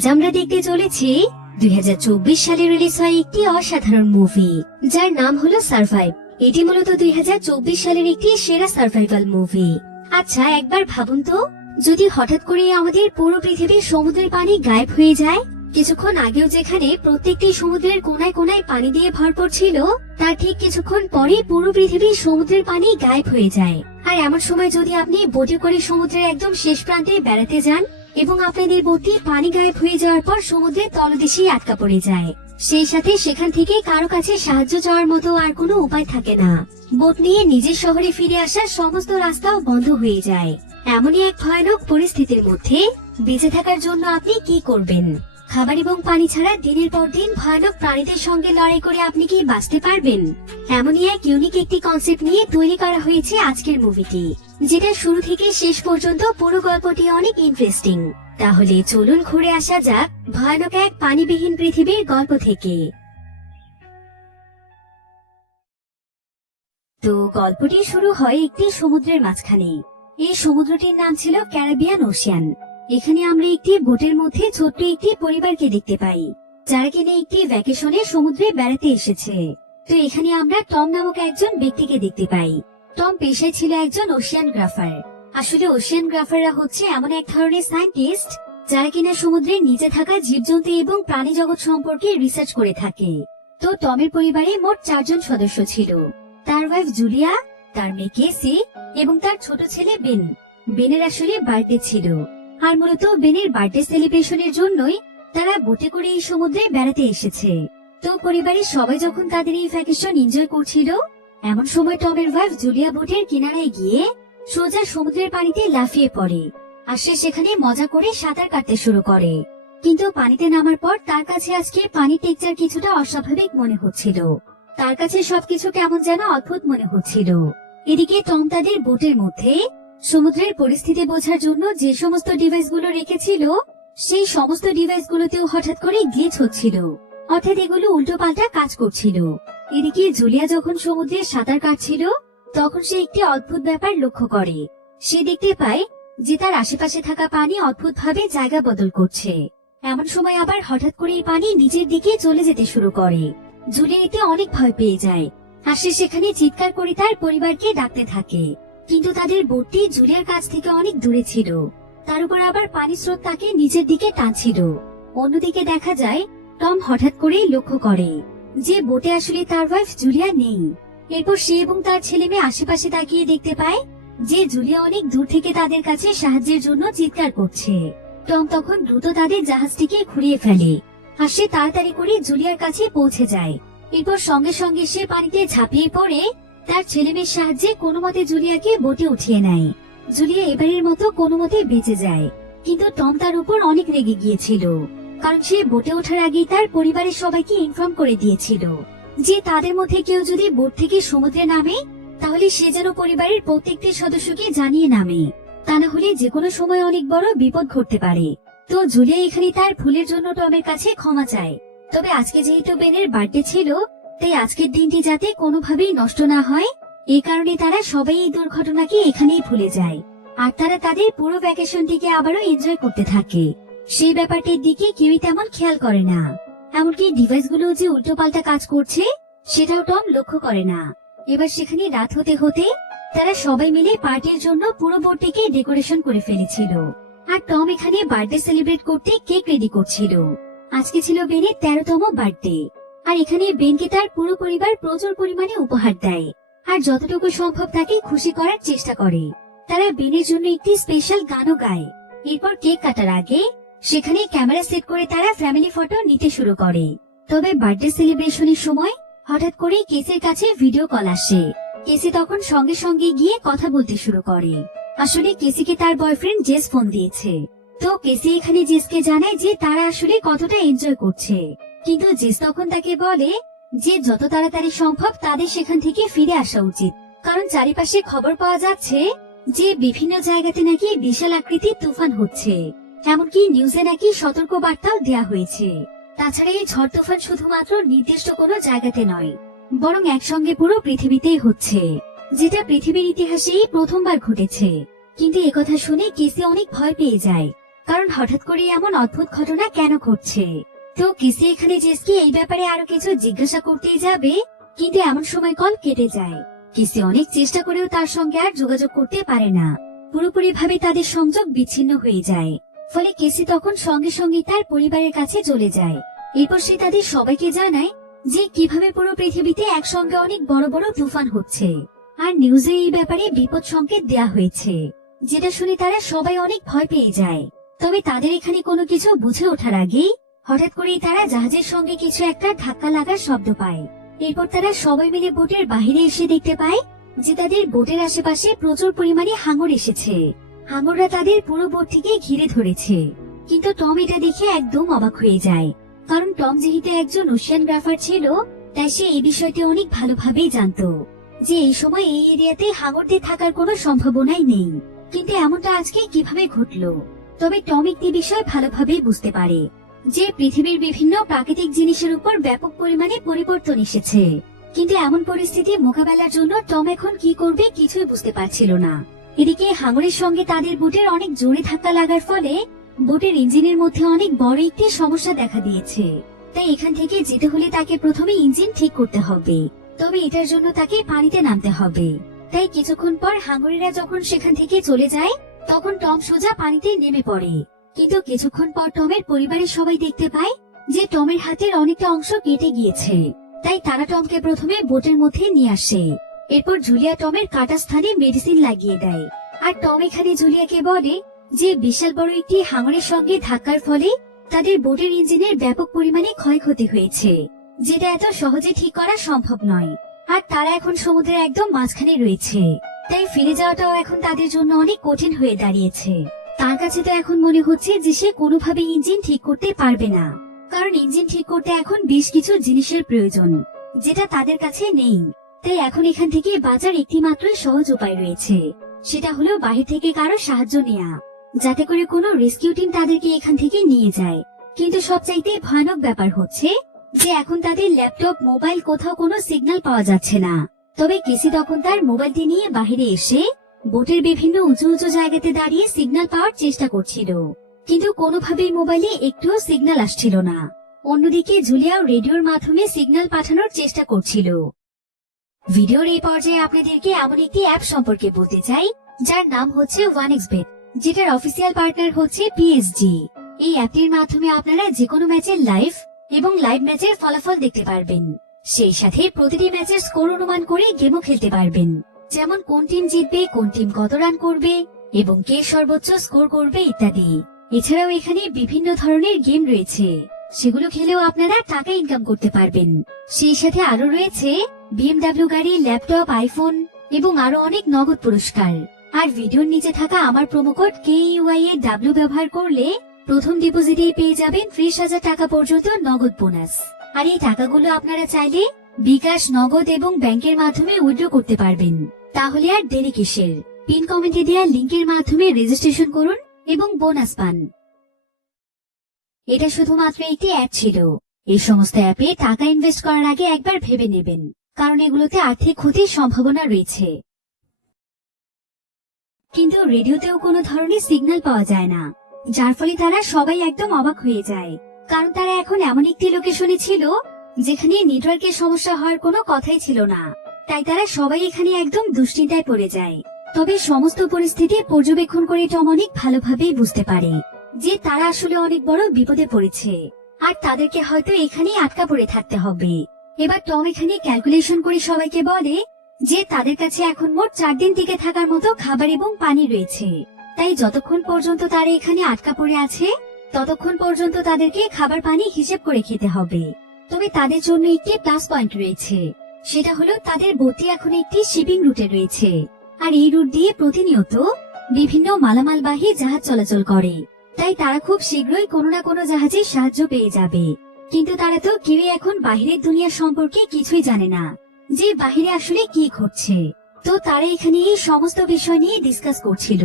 আজ আমরা দেখতে চলেছি 2024 সালে রিলিজ হয় একটি অসাধারণ মুভি যার নাম হলো সারভাইভ। এটি মূলত 2024 সালের একটি সেরা সার্ভাইভাল মুভি। আচ্ছা একবার ভাবুন তো, যদি হঠাৎ করে আমাদের পুরো পৃথিবীর সমুদ্রের পানি গায়েব হয়ে যায়। কিছুক্ষণ আগেও যেখানে প্রত্যেকটি সমুদ্রের কোনায় কোনায় পানি দিয়ে ভরপুর ছিল, তার ঠিক কিছুক্ষণ পরে পুরো পৃথিবীর সমুদ্রের পানি গায়েব হয়ে যায়। আর এমন সময় যদি আপনি বোটে করে সমুদ্রের একদম শেষ প্রান্তে বেড়াতে যান এবং আপনাদের বোটটি পানি গায়েব হয়ে যাওয়ার পর সমুদ্রের তলদেশেই আটকা পড়ে যায়, সেই সাথে সেখান থেকে কারো কাছে সাহায্য চাওয়ার মতো আর কোনো উপায় থাকে না। বোট নিয়ে নিজের শহরে ফিরে আসার সমস্ত রাস্তাও বন্ধ হয়ে যায়। এমনই এক ভয়ানক পরিস্থিতির মধ্যে বেঁচে থাকার জন্য আপনি কি করবেন? খাবার এবং পানি ছাড়া দিনের পর দিন ভয়ানক প্রাণীদের সঙ্গে লড়াই করে আপনি কি বাঁচতে পারবেন? এমনই এক ইউনিক একটি কনসেপ্ট নিয়ে তৈরি করা হয়েছে আজকের মুভিটি, যেটা শুরু থেকে শেষ পর্যন্ত পুরো গল্পটি অনেক ইন্টারেস্টিং। তাহলে চলুন ঘুরে আসা যাক ভয়ানক এক পানিবিহীন পৃথিবীর গল্প থেকে। তো গল্পটি শুরু হয় একটি সমুদ্রের মাঝখানে। এই সমুদ্রটির নাম ছিল ক্যারিবিয়ান ওশিয়ান। এখানে আমরা একটি বোটের মধ্যে ছোট্ট একটি পরিবারকে দেখতে পাই, যারা কিনা একটি ভ্যাকেশনে সমুদ্রে বেড়াতে এসেছে। তো এখানে আমরা টম নামক একজন ব্যক্তিকে দেখতে পাই। টম পেশায় ছিল একজন ওশিয়ানগ্রাফার। আসলে ওশিয়ানগ্রাফাররা হচ্ছে এমন এক ধরনের সায়েন্টিস্ট যারা কিনা সমুদ্রের নিচে থাকা জীবজন্তু এবং প্রাণী জগৎ সম্পর্কে রিসার্চ করে থাকে। তো টমের পরিবারে মোট 4 জন সদস্য ছিল। তার ওয়াইফ জুলিয়া, তার মেয়ে কেসি এবং তার ছোট ছেলে বেন। বেনের আসলে বার্থডে ছিল, আর মূলত বেনের বার্থডে সেলিব্রেশনের জন্যই তারা বোটে করে এই সমুদ্রে বেড়াতে এসেছে। তো পরিবারের সবাই যখন তাদের এই ভ্যাকেশন এনজয় করছিল, এমন সময় টমের ওয়াইফ জুলিয়া বোটের কিনারায় গিয়ে সোজা সমুদ্রের পানিতে লাফিয়ে পড়ে। আর সে সেখানে মজা করে সাঁতার কাটতে শুরু করে। কিন্তু পানিতে নামার পর তার কাছে আজকে পানির টেক্সচার কিছুটা অস্বাভাবিক মনে হচ্ছিল। তার কাছে সবকিছু কেমন যেন অদ্ভুত মনে হচ্ছিল। এদিকে টম তাদের বোটের মধ্যে সমুদ্রের পরিস্থিতি বোঝার জন্য যে সমস্ত ডিভাইসগুলো রেখেছিল, সেই সমস্ত ডিভাইসগুলোতেও হঠাৎ করে গ্লিচ হচ্ছিল, অর্থাৎ এগুলো উল্টো পাল্টা কাজ করছিল। এদিকে জুলিয়া যখন সমুদ্রে সাঁতার কাটছিল, তখন সে একটি অদ্ভুত ব্যাপার লক্ষ্য করে। সে দেখতে পায় যে তার আশেপাশে থাকা পানি অদ্ভুতভাবে জায়গা বদল করছে। এমন সময় আবার হঠাৎ করে এই পানি নিচের দিকে চলে যেতে শুরু করে। জুলিয়া এতে অনেক ভয় পেয়ে যায়, আর সে সেখানে চিৎকার করে তার পরিবারকে ডাকতে থাকে। কিন্তু তাদের বোটটি জুলিয়ার কাছ থেকে অনেক দূরে ছিল, তার উপর আবার পানির স্রোত তাকে নিচের দিকে টানছিল। অন্যদিকে দেখা যায় টম হঠাৎ করে লক্ষ্য করে যে বোটে আসলে তার ওয়াইফ জুলিয়া নেই। এরপর সে এবং তার ছেলে মেয়ে আশেপাশে তাকিয়ে দেখতে পায় যে জুলিয়া অনেক দূর থেকে তাদের কাছে সাহায্যের জন্য চিৎকার করছে। টম তখন দ্রুত তাদের জাহাজটিকে ঘুরিয়ে ফেলে, আর সে তাড়াতাড়ি করে জুলিয়ার কাছে পৌঁছে যায়। এরপর সঙ্গে সঙ্গে সে পানিতে ঝাঁপিয়ে পড়ে তার ছেলে মেয়ের সাহায্যে কোনো মতে জুলিয়াকে বোটে উঠিয়ে নেয়। জুলিয়া এবারের মতো কোনো মতে বেঁচে যায়, কিন্তু টম তার উপর অনেক রেগে গিয়েছিল, কারণ সে বোটে ওঠার আগেই তার পরিবারের সবাইকে ইনফর্ম করে দিয়েছিল যে তাদের মধ্যে কেউ যদি বোট থেকে সমুদ্রে নামে, তাহলে সে যেন পরিবারের প্রত্যেকটি সদস্যকে জানিয়ে নামে, তা না হলে যে কোনো সময় অনেক বড় বিপদ ঘটতে পারে। তো জুলিয়া এখানে তার ভুলের জন্য টমের কাছে ক্ষমা চায়। তবে আজকে যেহেতু বেনের বার্থডে ছিল, তাই আজকের দিনটি যাতে কোনোভাবেই নষ্ট না হয়, এই কারণে তারা সবাই এই দুর্ঘটনাকে এখানেই ভুলে যায়। আর তারা তাদের পুরো ভ্যাকেশনটিকে আবারও এনজয় করতে থাকে। সেই ব্যাপারটির দিকে কেউই তেমন খেয়াল করে না। এমনকি ডিভাইসগুলো যে উল্টো পাল্টা কাজ করছে, সেটাও টম লক্ষ্য করে না। এবার সেখানে রাত হতে হতে তারা সবাই মিলে পার্টির জন্য পুরো বোটটিকে ডেকোরেশন করে ফেলেছিল। আর টম এখানে বার্থডে সেলিব্রেট করতে কেক রেডি করছিল। আজকে ছিল বেনের 13তম বার্থডে, আর এখানে বেনকে তার পুরো পরিবার প্রচুর পরিমাণে উপহার দেয়, আর যতটুকু সম্ভব তাকে খুশি করার চেষ্টা করে। তারা বেনের জন্য একটি স্পেশাল গানও গায়। এরপর কেক কাটার আগে সেখানে ক্যামেরা সেট করে তারা ফ্যামিলি ফটো নিতে শুরু করে। তবে বার্থডে সেলিব্রেশনের সময় হঠাৎ করে কেসির কাছে ভিডিও কল আসে। কেসি তখন সঙ্গে সঙ্গে গিয়ে কথা বলতে শুরু করে। আসলে কেসিকে তার বয়ফ্রেন্ড জেস ফোন দিয়েছে। তো কেসি এখানে জেসকে জানায় যে তারা আসলে কতটা এনজয় করছে। কিন্তু জেস তখন তাকে বলে যে যত তাড়াতাড়ি সম্ভব তাদের সেখান থেকে ফিরে আসা উচিত, কারণ চারিপাশে খবর পাওয়া যাচ্ছে যে বিভিন্ন জায়গাতে নাকি বিশাল আকৃতির তুফান হচ্ছে। এমনকি নিউজে নাকি সতর্ক বার্তাও দেওয়া হয়েছে। তাছাড়া এই ঝড় তুফান শুধুমাত্র নির্দিষ্ট কোনো জায়গাতে নয়, বরং একসঙ্গে পুরো পৃথিবীতেই হচ্ছে, যেটা পৃথিবীর ইতিহাসেই প্রথমবার ঘটেছে। কিন্তু একথা শুনে কেসি অনেক ভয় পেয়ে যায়। কারণ হঠাৎ করে এমন অদ্ভুত ঘটনা কেন ঘটছে। তো কিসি এখানে জেসকে এই ব্যাপারে আরো কিছু জিজ্ঞাসা করতেই যাবে, কিন্তু এমন সময় কল কেটে যায়। কিসি অনেক চেষ্টা করেও তার সঙ্গে আর যোগাযোগ করতে পারে না, পুরোপুরি ভাবে তাদের সংযোগ বিচ্ছিন্ন হয়ে যায়। ফলে কেসি তখন সঙ্গে সঙ্গে তার পরিবারের কাছে চলে যায়। এরপর সে তাদের সবাইকে জানায় যে কিভাবে পুরো পৃথিবীতে একসঙ্গে অনেক বড় বড় তুফান হচ্ছে, আর নিউজে এই ব্যাপারে বিপদ সংকেত দেয়া হয়েছে, যেটা শুনে তারা সবাই অনেক ভয় পেয়ে যায়। তবে তাদের এখানে কোনো কিছু বুঝে ওঠার আগেই হঠাৎ করেই তারা জাহাজের সঙ্গে কিছু একটা ধাক্কা লাগার শব্দ পায়। এরপর তারা সবাই মিলে বোটের বাহিরে এসে দেখতে পায় যে তাদের বোটের আশেপাশে প্রচুর পরিমাণে হাঙর এসেছে। হাঙররা তাদের পুরো বোটটিকে ঘিরে ধরেছে। কিন্তু টম এটা দেখে একদম অবাক হয়ে যায়, কারণ টম যেহেতু একজন ওশিয়ানগ্রাফার ছিল, তাই সে এই বিষয়টি অনেক ভালোভাবেই জানতো যে এই সময় এই এরিয়াতে হাঙরদের থাকার কোনো সম্ভাবনাই নেই। কিন্তু এমনটা আজকে কিভাবে ঘটলো? তবে টম একটি বিষয় ভালোভাবেই বুঝতে পারে যে পৃথিবীর বিভিন্ন প্রাকৃতিক জিনিসের উপর ব্যাপক পরিমাণে পরিবর্তন এসেছে। কিন্তু এমন পরিস্থিতি মোকাবেলার জন্য টম এখন কি করবে কিছুই বুঝতে পারছিল না। এদিকে হাঙরের সঙ্গে তাদের বোটের অনেক জোরে ধাক্কা লাগার ফলে বোটের ইঞ্জিনের মধ্যে অনেক বড় একটি সমস্যা দেখা দিয়েছে। তাই এখান থেকে যেতে হলে তাকে প্রথমে ইঞ্জিন ঠিক করতে হবে, তবে এটার জন্য তাকে পানিতে নামতে হবে। তাই কিছুক্ষণ পর হাঙরেরা যখন সেখান থেকে চলে যায়, তখন টম সোজা পানিতে নেমে পড়ে। কিন্তু কিছুক্ষণ পর টমের পরিবারের সবাই দেখতে পায় যে টমের হাতের অনেকটা অংশ কেটে গিয়েছে। তাই তারা টমকে প্রথমে বোটের মধ্যে নিয়ে আসে। এরপর জুলিয়া টমের কাটা স্থানে মেডিসিন লাগিয়ে দেয়। আর টম এখানে জুলিয়াকে বলে যে বিশাল বড় একটি হাঙরের সঙ্গে ধাক্কার ফলে তাদের বোটের ইঞ্জিনের ব্যাপক পরিমাণে ক্ষয়ক্ষতি হয়েছে, যেটা এত সহজে ঠিক করা সম্ভব নয়। আর তারা এখন সমুদ্রের একদম মাঝখানে রয়েছে, তাই ফিরে যাওয়াটাও এখন তাদের জন্য অনেক কঠিন হয়ে দাঁড়িয়েছে। তার কাছে তো এখন মনে হচ্ছে যে সে কোনোভাবে ইঞ্জিন ঠিক করতে পারবে না, কারণ ইঞ্জিন ঠিক করতে এখন বেশ কিছু জিনিসের প্রয়োজন, যেটা তাদের কাছে নেই। তাই এখন এখান থেকে বাঁচার একটি মাত্রই সহজ উপায় রয়েছে, সেটা হলো বাহির থেকে কারো সাহায্য নেওয়া, যাতে করে কোনো রেস্কিউ টিম তাদেরকে এখান থেকে নিয়ে যায়। কিন্তু সবচাইতে ভয়ানক ব্যাপার হচ্ছে যে এখন তাদের ল্যাপটপ, মোবাইল কোথাও কোনো সিগন্যাল পাওয়া যাচ্ছে না। তবে কেসি তখন তার মোবাইলটি নিয়ে বাহিরে এসে বোটের বিভিন্ন উঁচু উঁচু জায়গাতে দাঁড়িয়ে সিগন্যাল পাওয়ার চেষ্টা করছিল, কিন্তু কোনোভাবেই মোবাইলে একটুও সিগন্যাল আসছিল না। অন্যদিকে জুলিয়াও রেডিওর মাধ্যমে সিগন্যাল পাঠানোর চেষ্টা করছিল। ভিডিওর এই পর্যায়ে আপনাদেরকে এমন একটি অ্যাপ সম্পর্কে বলতে চাই, যার নাম হচ্ছে 1xBet, যেটার অফিসিয়াল পার্টনার হচ্ছে পিএসজি। এই অ্যাপটির মাধ্যমে আপনারা যে কোনো ম্যাচের লাইভ এবং লাইভ ম্যাচের ফলাফল দেখতে পারবেন। সেই সাথে প্রতিটি ম্যাচের স্কোর অনুমান করে গেমও খেলতে পারবেন, যেমন কোন টিম জিতবে, কোন টিম কত রান করবে এবং কে সর্বোচ্চ স্কোর করবে ইত্যাদি। এছাড়াও এখানে বিভিন্ন ধরনের গেম রয়েছে, সেগুলো খেলেও আপনারা টাকা ইনকাম করতে পারবেন। সেই সাথে আরো রয়েছে বিএমডব্লিউ গাড়ি, ল্যাপটপ, আইফোন এবং আরো অনেক নগদ পুরস্কার। আর ভিডিওর নিচে থাকা আমার প্রোমোকোড KEYAW ব্যবহার করলে প্রথম ডিপোজিটে পেয়ে যাবেন 30,000 টাকা পর্যন্ত নগদ বোনাস। আর এই টাকাগুলো আপনারা চাইলে বিকাশ, নগদ এবং ব্যাংকের মাধ্যমে উইথড্র করতে পারবেন। তাহলে আর দেরি কিসের? পিন কমেন্টে দেওয়া লিংকের মাধ্যমে রেজিস্ট্রেশন করুন এবং বোনাস পান। এটা শুধুমাত্র একটি অ্যাড ছিল। এই সমস্ত অ্যাপে টাকা ইনভেস্ট করার আগে একবার ভেবে নেবেন, কারণ এগুলোতে আর্থিক ক্ষতির সম্ভাবনা রয়েছে। কিন্তু রেডিওতেও কোনো ধরনের সিগন্যাল পাওয়া যায় না, যার ফলে তারা সবাই একদম অবাক হয়ে যায়, কারণ তারা এখন এমন একটি লোকেশনে ছিল যেখানে নেটওয়ার্কের সমস্যা হওয়ার কোনো কথাই ছিল না। তাই তারা সবাই এখানে একদম দুশ্চিন্তায় পড়ে যায়। তবে সমস্ত পরিস্থিতি পর্যবেক্ষণ করে টম অনেক ভালোভাবেই বুঝতে পারে যে তারা আসলে অনেক বড় বিপদে পড়েছে, আর তাদেরকে হয়তো এখানেই আটকা পড়ে থাকতে হবে। এবার টম এখানে ক্যালকুলেশন করে সবাইকে বলে যে তাদের কাছে এখন মোট 4 দিন টিকে থাকার মতো খাবার এবং পানি রয়েছে। তাই যতক্ষণ পর্যন্ত তারা এখানে আটকা পড়ে আছে, ততক্ষণ পর্যন্ত তাদেরকে খাবার পানি হিসেব করে খেতে হবে। তবে তাদের জন্য একটি প্লাস পয়েন্ট রয়েছে, সেটা হলো তাদের বোটটি এখন একটি শিপিং রুটে রয়েছে, আর এই রুট দিয়ে প্রতিনিয়ত বিভিন্ন মালামালবাহী জাহাজ চলাচল করে। তাই তারা খুব শীঘ্রই কোনো না কোনো জাহাজের সাহায্য পেয়ে যাবে। কিন্তু তারা তো কেউই এখন বাহিরের দুনিয়া সম্পর্কে কিছুই জানে না, যে বাহিরে আসলে কি ঘটছে। তো তারা এখানে এই সমস্ত বিষয় নিয়ে ডিসকাস করছিল।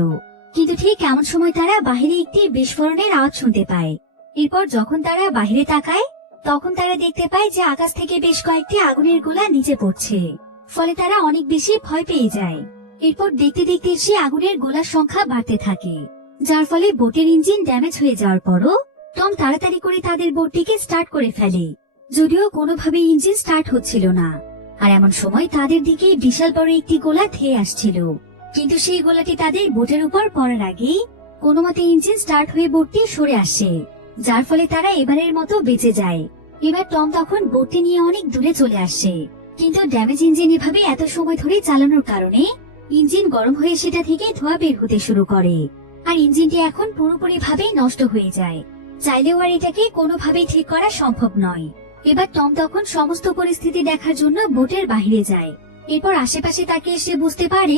কিন্তু ঠিক এমন সময় তারা বাহিরে একটি বিস্ফোরণের আওয়াজ শুনতে পায়। এরপর যখন তারা বাহিরে তাকায়, তখন তারা দেখতে পায় যে আকাশ থেকে বেশ কয়েকটি আগুনের গোলা নিচে পড়ছে। ফলে তারা অনেক বেশি ভয় পেয়ে যায়। এরপর দেখতে দেখতে সে আগুনের গোলার সংখ্যা বাড়তে থাকে। যার ফলে বোটের ইঞ্জিন ড্যামেজ হয়ে যাওয়ার পরও টম তাড়াতাড়ি করে তাদের বোটটিকে স্টার্ট করে ফেলে, যদিও কোনোভাবে ইঞ্জিন স্টার্ট হচ্ছিল না। আর এমন সময় তাদের দিকে বিশাল বড় একটি গোলা ধেয়ে আসছিল, কিন্তু সেই গোলাটি তাদের বোটের উপর পড়ার আগেই কোনো মতে ইঞ্জিন স্টার্ট হয়ে বোটটি সরে আসে, যার ফলে তারা এবারের মতো বেঁচে যায়। এবার টম তখন বোটটি নিয়ে অনেক দূরে চলে আসে, কিন্তু ড্যামেজ ইঞ্জিন এভাবে এত সময় ধরে চালানোর কারণে ইঞ্জিন গরম হয়ে সেটা থেকে ধোঁয়া বের হতে শুরু করে, আর ইঞ্জিনটি এখন পুরোপুরি ভাবে নষ্ট হয়ে যায়। চাইলেও আর এটাকে কোনোভাবেই ঠিক করা সম্ভব নয়। এবার টম তখন সমস্ত পরিস্থিতি দেখার জন্য বোটের বাইরে যায়। এরপর আশেপাশে তাকে এসে বুঝতে পারে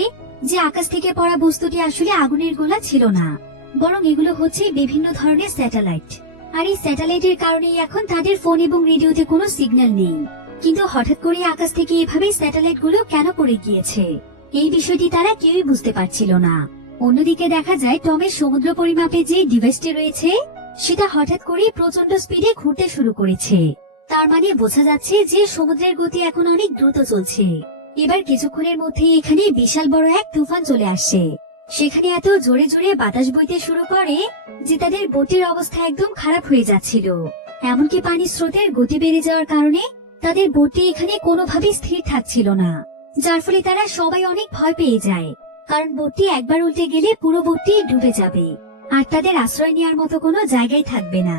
যে আকাশ থেকে পড়া বস্তুটি আসলে আগুনের গোলা ছিল না, বরং এগুলো হচ্ছে বিভিন্ন ধরনের স্যাটেলাইট। আর এই স্যাটেলাইটের কারণেই এখন তাদের ফোন এবং রেডিওতে কোনো সিগন্যাল নেই। কিন্তু হঠাৎ করে আকাশ থেকে এভাবে স্যাটেলাইট গুলো কেন পড়ে গিয়েছে, এই বিষয়টি তারা কেউই বুঝতে পারছিল না। অন্যদিকে দেখা যায় টমের সমুদ্র পরিমাপে যে ডিভাইসটি রয়েছে সেটা হঠাৎ করে প্রচন্ড স্পিডে ঘুরতে শুরু করেছে। তার মানে বোঝা যাচ্ছে যে সমুদ্রের গতি এখন অনেক দ্রুত চলছে। এবার কিছুক্ষণের মধ্যে এখানে বিশাল বড় এক তুফান চলে আসে। সেখানে এত জোরে জোরে বাতাস বইতে শুরু করে যে তাদের বোটের অবস্থা একদম খারাপ হয়ে যাচ্ছিল। এমনকি পানির স্রোতের গতি বেড়ে যাওয়ার কারণে তাদের বোটটি এখানে কোনোভাবে স্থির থাকছিল না, যার ফলে তারা সবাই অনেক ভয় পেয়ে যায়, কারণ বোটটি একবার উল্টে গেলে পুরো বোটটি ডুবে যাবে আর তাদের আশ্রয় নেওয়ার মতো কোনো জায়গায় থাকবে না।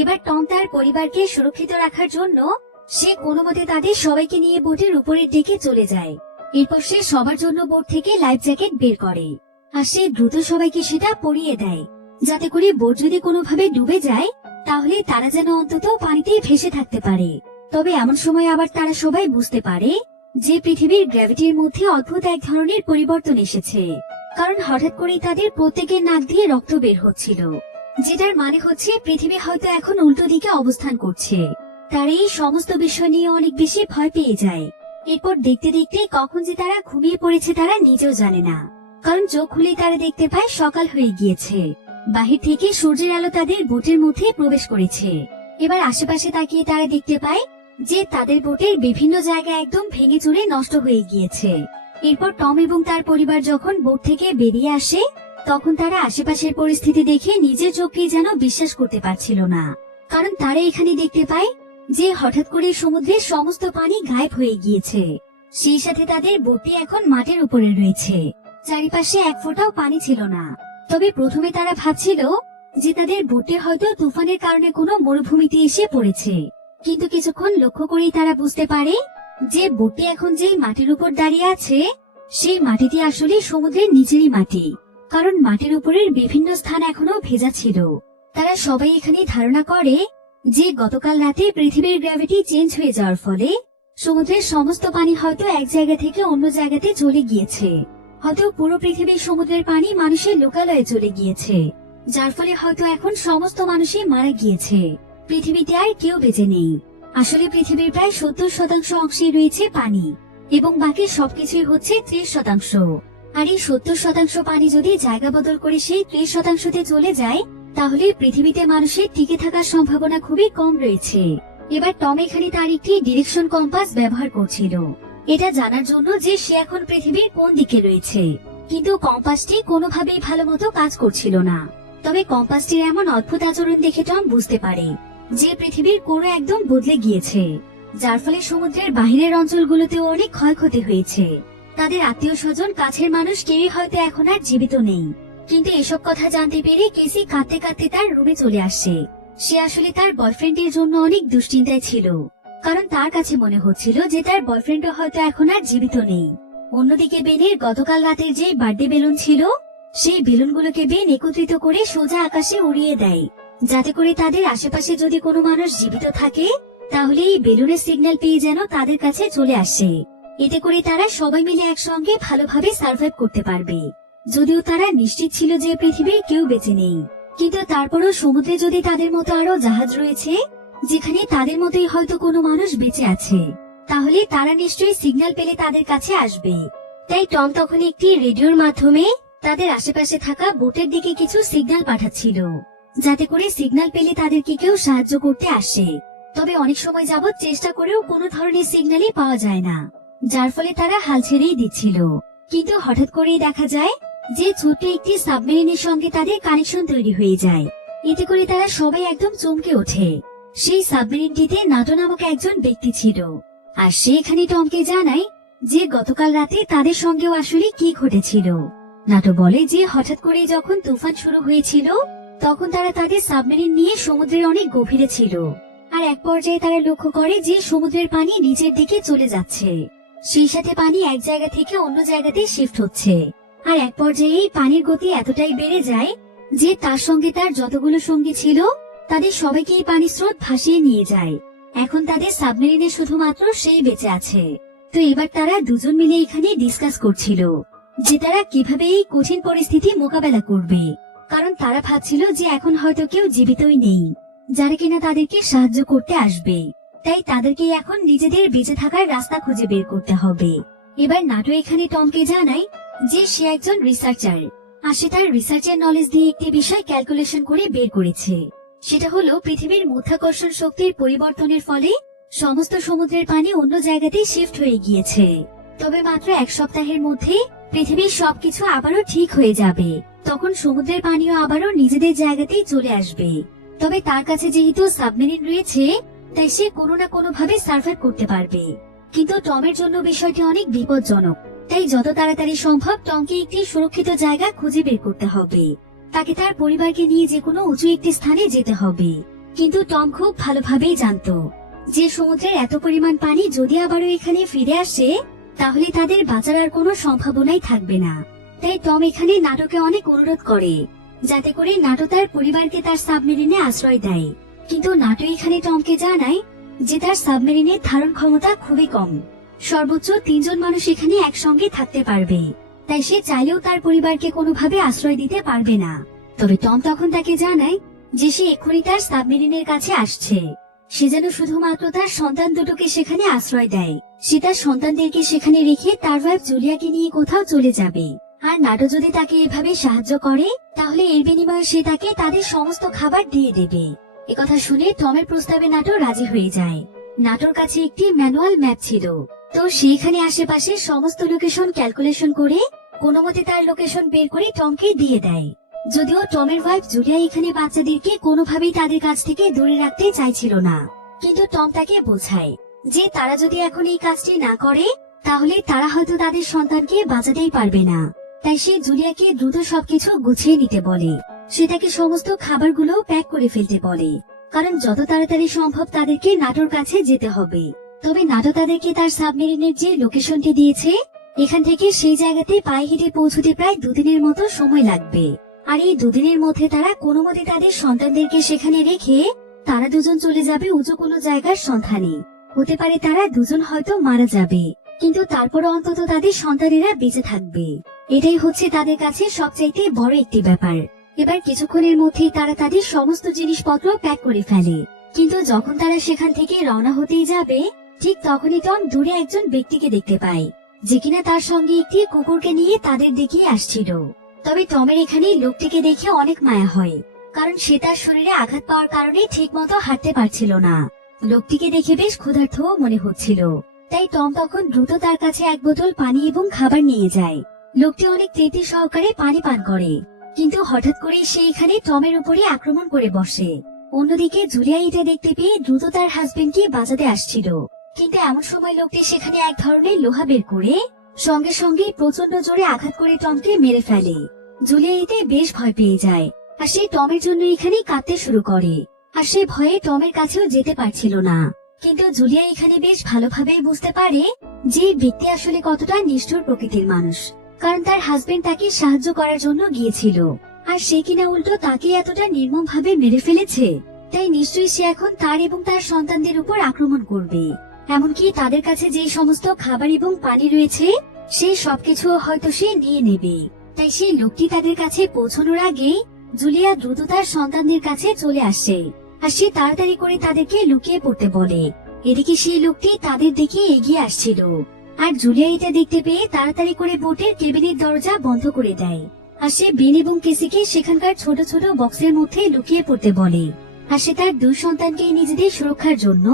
এবার টম তার পরিবারকে সুরক্ষিত রাখার জন্য সে কোনো মতে তাদের সবাইকে নিয়ে বোটের উপরের দিকে চলে যায়। এরপর সে সবার জন্য বোট থেকে লাইফ জ্যাকেট বের করে আর সে দ্রুত সবাইকে সেটা পরিয়ে দেয়, যাতে করে বোট যদি কোনোভাবে ডুবে যায় তাহলে তারা যেন অন্তত পানিতেই ভেসে থাকতে পারে। তবে এমন সময় আবার তারা সবাই বুঝতে পারে যে পৃথিবীর গ্র্যাভিটির মধ্যে অদ্ভুত এক ধরনের পরিবর্তন এসেছে, কারণ হঠাৎ করেই তাদের প্রত্যেকের নাক দিয়ে রক্ত বের হচ্ছিল, যেটার মানে হচ্ছে পৃথিবী হয়তো এখন উল্টো দিকে অবস্থান করছে। তারা এই সমস্ত বিষয় নিয়ে অনেক বেশি ভয় পেয়ে যায়। এরপর দেখতে দেখতে কখন যে তারা ঘুমিয়ে পড়েছে তারা নিজেও জানে না, কারণ চোখ খুলেই তারা দেখতে পায় সকাল হয়ে গিয়েছে। বাহির থেকে সূর্যের আলো তাদের বোটের মধ্যে প্রবেশ করেছে। এবার আশেপাশে তাকিয়ে তারা দেখতে পায় যে তাদের বোটের বিভিন্ন জায়গা একদম ভেঙে চুরে নষ্ট হয়ে গিয়েছে। এরপর টম এবং তার পরিবার যখন বোট থেকে বেরিয়ে আসে তখন তারা আশেপাশের পরিস্থিতি দেখে নিজের চোখকে যেন বিশ্বাস করতে পারছিল না, কারণ তারা এখানে দেখতে পায় যে হঠাৎ করে সমুদ্রের সমস্ত পানি গায়েব হয়ে গিয়েছে। সেই সাথে তাদের বোটটি এখন মাটির উপরে রয়েছে, চারিপাশে এক ফোঁটাও পানি ছিল না। তবে প্রথমে তারা ভাবছিল যে তাদের বোটে হয়তো তুফানের কারণে কোনো মরুভূমিতে এসে পড়েছে, কিন্তু কিছুক্ষণ লক্ষ্য করেই তারা বুঝতে পারে যে বোটটি এখন যেই মাটির উপর দাঁড়িয়ে আছে সেই মাটিটি আসলে সমুদ্রের নিচেরই মাটি, কারণ মাটির উপরের বিভিন্ন স্থান এখনো ভেজা ছিল। তারা সবাই এখানে ধারণা করে যে গতকাল রাতে পৃথিবীর গ্র্যাভিটি চেঞ্জ হয়ে যাওয়ার ফলে সমুদ্রের সমস্ত পানি হয়তো এক জায়গা থেকে অন্য জায়গাতে চলে গিয়েছে, হয়তো পুরো পৃথিবীর সমুদ্রের পানি মানুষের লোকালয়ে চলে গিয়েছে, যার ফলে হয়তো এখন সমস্ত মানুষই মারা গিয়েছে, পৃথিবীতে আর কেউ বেঁচে নেই। আসলে পৃথিবীর প্রায় 70% অংশে রয়েছে পানি এবং বাকি সবকিছুই হচ্ছে 30%। আর এই 70% পানি যদি জায়গা বদল করে সেই 30%তে চলে যায় তাহলে পৃথিবীতে মানুষের টিকে থাকার সম্ভাবনা খুবই কম রয়েছে। এবার টম এখানে তার একটি ডিরেকশন কম্পাস ব্যবহার করছিল, এটা জানার জন্য যে সে এখন পৃথিবীর কোন দিকে রয়েছে, কিন্তু কম্পাসটি কোনোভাবেই ভালো মতো কাজ করছিল না। তবে কম্পাসটির এমন অদ্ভুত আচরণ দেখে টম বুঝতে পারে যে পৃথিবীর কোণ একদম বদলে গিয়েছে, যার ফলে সমুদ্রের বাহিরের অঞ্চলগুলোতেও অনেক ক্ষয়ক্ষতি হয়েছে। তাদের আত্মীয় স্বজন কাছের মানুষ কেউই হয়তো এখন আর জীবিত নেই। কিন্তু এসব কথা জানতে পেরে কেসি কাঁদতে কাঁদতে তার রুমে চলে আসে। সে আসলে তার বয়ফ্রেন্ডের জন্য অনেক দুশ্চিন্তায় ছিল, কারণ তার কাছে মনে হচ্ছিল যে তার বয়ফ্রেন্ডও হয়তো এখন আর জীবিত নেই। অন্যদিকে বেনের গতকাল রাতের যে বার্থডে বেলুন ছিল সেই বেলুনগুলোকে বেন একত্রিত করে সোজা আকাশে উড়িয়ে দেয়, যাতে করে তাদের আশেপাশে যদি কোনো মানুষ জীবিত থাকে তাহলে এই বেলুনের সিগন্যাল পেয়ে যেন তাদের কাছে চলে আসে। এতে করে তারা সবাই মিলে একসঙ্গে ভালোভাবে সার্ভাইভ করতে পারবে। যদিও তারা নিশ্চিত ছিল যে পৃথিবীর কেউ বেঁচে নেই, কিন্তু তারপরও সমুদ্রে যদি তাদের মতো আরো জাহাজ রয়েছে যেখানে তাদের মতোই হয়তো কোনো মানুষ বেঁচে আছে, তাহলে তারা নিশ্চয়ই সিগন্যাল পেলে তাদের কাছে আসবে। তাই টম তখন একটি রেডিওর মাধ্যমে তাদের আশেপাশে থাকা বোটের দিকে কিছু সিগন্যাল পাঠাচ্ছিল, যাতে করে সিগন্যাল পেলে তাদেরকে কেউ সাহায্য করতে আসে। তবে অনেক সময় যাবৎ চেষ্টা করেও কোনো ধরনের সিগন্যালই পাওয়া যায় না, যার ফলে তারা হাল ছেড়েই দিচ্ছিল। কিন্তু হঠাৎ করেই দেখা যায় যে ছোট্ট একটি সাবমেরিনের সঙ্গে তাদের কানেকশন তৈরি হয়ে যায়। এতে করে তারা সবাই একদম চমকে ওঠে। সেই সাবমেরিনটিতে নাটো নামক একজন ব্যক্তি ছিল, আর সে এখানে টমকে জানায় যে গতকাল রাতে তাদের সঙ্গেও আসলে কি ঘটেছিল। নাটো বলে যে হঠাৎ করে যখন তুফান শুরু হয়েছিল তখন তারা তাদের সাবমেরিন নিয়ে সমুদ্রের অনেক গভীরে ছিল, আর এক পর্যায়ে তারা লক্ষ্য করে যে সমুদ্রের পানি নিচের দিকে চলে যাচ্ছে, সেই সাথে পানি এক জায়গা থেকে অন্য জায়গাতে শিফট হচ্ছে। আর এক পর্যায়ে এই পানির গতি এতটাই বেড়ে যায় যে তার সঙ্গে তার যতগুলো সঙ্গী ছিল তাদের সবাইকে এই পানির স্রোত ভাসিয়ে নিয়ে যায়। এখন তাদের সাবমেরিনে শুধুমাত্র সেই বেঁচে আছে। তো এবার তারা দুজন মিলে এখানে ডিসকাস করছিল যে তারা কিভাবে এই কঠিন পরিস্থিতি মোকাবেলা করবে, কারণ তারা ভাবছিল যে এখন হয়তো কেউ জীবিতই নেই যারা কিনা তাদেরকে সাহায্য করতে আসবে। তাই তাদেরকে এখন নিজেদের বেঁচে থাকার রাস্তা খুঁজে বের করতে হবে। এবার নাটো এখানে টমকে জানায় যে সে একজন রিসার্চার, আর সে তার রিসার্চের নলেজ দিয়ে একটি বিষয় ক্যালকুলেশন করে বের করেছে। সেটা হলো পৃথিবীর মাধ্যাকর্ষণ শক্তির পরিবর্তনের ফলে সমস্ত সমুদ্রের পানি অন্য জায়গাতেই শিফট হয়ে গিয়েছে। তবে মাত্র এক সপ্তাহের মধ্যে পৃথিবীর সবকিছু আবারও ঠিক হয়ে যাবে, তখন সমুদ্রের পানিও আবারও নিজেদের জায়গাতেই চলে আসবে। তবে তার কাছে যেহেতু সাবমেরিন রয়েছে তাই সে কোনো না কোনো ভাবে সার্ভাইভ করতে পারবে। কিন্তু টমের জন্য বিষয়টি অনেক বিপজ্জনক, তাই যত তাড়াতাড়ি সম্ভব টমকে একটি সুরক্ষিত জায়গা খুঁজে বের করতে হবে। তাকে তার পরিবারকে নিয়ে যে কোনো উঁচু একটি স্থানে যেতে হবে। কিন্তু টম খুব ভালোভাবেই জানতো যে সমুদ্রের এত পরিমাণ পানি যদি আবারও এখানে ফিরে আসে তাহলে তাদের বাঁচার আর কোনো সম্ভাবনাই থাকবে না। তাই টম এখানে নাটোকে অনেক অনুরোধ করে যাতে করে নাটো তার পরিবারকে তার সাবমেরিনে আশ্রয় দেয়। কিন্তু নাটো এখানে টমকে জানায় যে তার সাবমেরিনের ধারণ ক্ষমতা খুবই কম, সর্বোচ্চ 3 জন মানুষ এখানে একসঙ্গে থাকতে পারবে, তাই সে চাইলেও তার পরিবারকে কোনোভাবে আশ্রয় দিতে পারবে না। তবে টম তখন তাকে জানায় যে সে এক্ষুনি তার সাবমেরিনের কাছে আসছে, সে যেন শুধুমাত্র তার সন্তান দুটোকে সেখানে আশ্রয় দেয়। সে তার সন্তানদেরকে সেখানে রেখে তার ওয়াইফ জুলিয়াকে নিয়ে কোথাও চলে যাবে। আর নাটো যদি তাকে এভাবে সাহায্য করে তাহলে এর বিনিময়ে সে তাকে তাদের সমস্ত খাবার দিয়ে দেবে। একথা শুনে টমের প্রস্তাবে নাটো রাজি হয়ে যায়। নাটোর কাছে একটি ম্যানুয়াল ম্যাপ ছিল, তো সেখানে আশেপাশে সমস্ত লোকেশন ক্যালকুলেশন করে কোনোমতে তার লোকেশন বের করে টমকে দিয়ে দেয়। যদিও টমের ওয়াইফ জুলিয়া এখানে বাচ্চাদেরকে কোনোভাবেই তাদের কাছ থেকে দূরে রাখতে চাইছিল না, কিন্তু টম তাকে বোঝায় যে তারা যদি এখন এই কাজটি না করে তাহলে তারা হয়তো তাদের সন্তানকে বাঁচাতেই পারবে না। তাই সে জুলিয়াকে দ্রুত সবকিছু গুছিয়ে নিতে বলে। সে তাকে সমস্ত খাবারগুলো প্যাক করে ফেলতে বলে, কারণ যত তাড়াতাড়ি সম্ভব তাদেরকে নাটোর কাছে যেতে হবে। তবে নাটো তাদেরকে তার সাবমেরিনের যে লোকেশনটি দিয়েছে এখান থেকে সেই জায়গাতে পায়ে হেঁটে পৌঁছতে প্রায় 2 দিনের মতো সময় লাগবে। আর এই 2 দিনের মধ্যে তারা কোনো মতে তাদের সন্তানদেরকে সেখানে রেখে তারা দুজন চলে যাবে উঁচু কোনো জায়গার সন্ধানে। হতে পারে তারা দুজন হয়তো মারা যাবে, কিন্তু তারপর অন্তত তাদের সন্তানেরা বেঁচে থাকবে। এটাই হচ্ছে তাদের কাছে সবচাইতে বড় একটি ব্যাপার। এবার কিছুক্ষণের মধ্যেই তারা তাদের সমস্ত জিনিসপত্র প্যাক করে ফেলে। কিন্তু যখন তারা সেখান থেকে রওনা হতেই যাবে ঠিক তখনই টম দূরে একজন ব্যক্তিকে দেখতে পায় যে কিনা তার সঙ্গে একটি কুকুরকে নিয়ে তাদের দিকে আসছিল। তবে টমের এখানে লোকটিকে দেখে অনেক মায়া হয়, কারণ সে তার শরীরে আঘাত পাওয়ার কারণে ঠিক মতো হাঁটতে পারছিল না। লোকটিকে দেখে বেশ ক্ষুধার্ত মনে হচ্ছিল, তাই টম তখন দ্রুত তার কাছে 1 বোতল পানি এবং খাবার নিয়ে যায়। লোকটি অনেক তৃপ্তি সহকারে পানি পান করে, কিন্তু হঠাৎ করে সে এখানে টমের উপরে আক্রমণ করে বসে। অন্যদিকে জুলিয়া এটা দেখতে পেয়ে দ্রুত তার হাজবেন্ডকে বাঁচাতে আসছিল, কিন্তু এমন সময় লোকটি সেখানে এক ধরনের লোহা বের করে সঙ্গে সঙ্গে প্রচন্ড জোরে আঘাত করে টমকে মেরে ফেলে। জুলিয়া এতে বেশ ভয় পেয়ে যায়, আর সে টমের জন্য এখানে কাঁদতে শুরু করে। আর সে ভয়ে টমের কাছেও যেতে পারছিল না। কিন্তু জুলিয়া এখানে বেশ ভালোভাবে বুঝতে পারে যে ব্যক্তি আসলে কতটা নিষ্ঠুর প্রকৃতির মানুষ, কারণ তার হাজবেন্ড তাকে সাহায্য করার জন্য গিয়েছিল আর সে কিনা উল্টো তাকে এতটা নির্মম ভাবে মেরে ফেলেছে। তাই নিশ্চয়ই সে এখন তার এবং তার সন্তানদের উপর আক্রমণ করবে, এমনকি তাদের কাছে যে সমস্ত খাবার এবং পানি রয়েছে সেই সবকিছু হয়তো সে নিয়ে নেবে। তাই সেই লোকটি তাদের কাছে পৌঁছানোর আগে জুলিয়া দ্রুত তার সন্তানদের কাছে চলে আসে, আর সে তাড়াতাড়ি করে তাদেরকে লুকিয়ে পড়তে বলে। এদিকে সেই লোকটি তাদের দিকে এগিয়ে আসছিল, আর জুলিয়া এটা দেখতে পেয়ে তাড়াতাড়ি করে বোটের কেবিনের দরজা বন্ধ করে দেয়। আর সে বেন এবং কেসিকে সেখানকার ছোট ছোট বক্সের মধ্যে লুকিয়ে পড়তে বলে। আর সে তার 2 সন্তানকে নিজেদের সুরক্ষার জন্য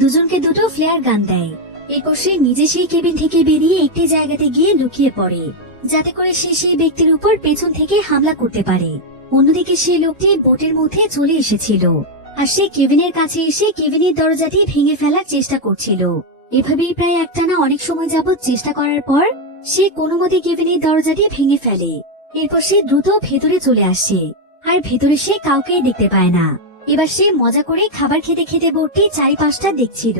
দুজনকে 2টো ফ্লেয়ার গান দেয়। এরপর সে নিজে সেই কেবিন থেকে বেরিয়ে একটি জায়গাতে গিয়ে লুকিয়ে পড়ে। যাতে করে সে সেই ব্যক্তির উপর পেছন থেকে হামলা করতে পারে। অন্যদিকে সেই লোকটি বোটের মধ্যে চলে এসেছিল আর সে কেভিনের কাছে এসে কেভিনের দরজাটি ভেঙে ফেলার চেষ্টা করছিল। এভাবেই প্রায় একটানা অনেক সময় যাবৎ চেষ্টা করার পর সে কোনো মতে কেভিনের দরজাটি ভেঙে ফেলে। এরপর সে দ্রুত ভেতরে চলে আসে আর ভেতরে সে কাউকেই দেখতে পায় না। এবার সে মজা করে খাবার খেতে খেতে বোটটি চারিপাশটা দেখছিল,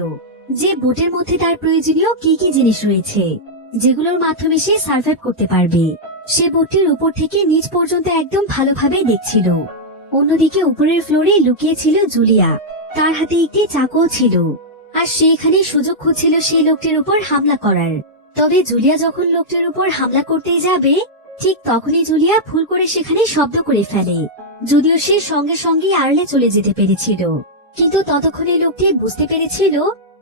যে বোটের মধ্যে তার প্রয়োজনীয় কি কি জিনিস রয়েছে যেগুলোর মাধ্যমে সে সার্ভাইভ করতে পারবে। সে বোটটির উপর থেকে নিচ পর্যন্ত একদম ভালোভাবে দেখছিল। অন্যদিকে উপরের ফ্লোরে লুকিয়ে ছিল জুলিয়া, তার হাতে একটি চাকুও ছিল আর সে এখানে সুযোগ খুঁজছিল সেই লোকটির উপর হামলা করার। তবে জুলিয়া যখন লোকটির উপর হামলা করতে যাবে ঠিক তখনই জুলিয়া ভুল করে সেখানে শব্দ করে ফেলে। যদিও সে সঙ্গে সঙ্গে আড়লে চলে যেতে পেরেছিল, কিন্তু ততক্ষণে লোকটি বুঝতে পেরেছিল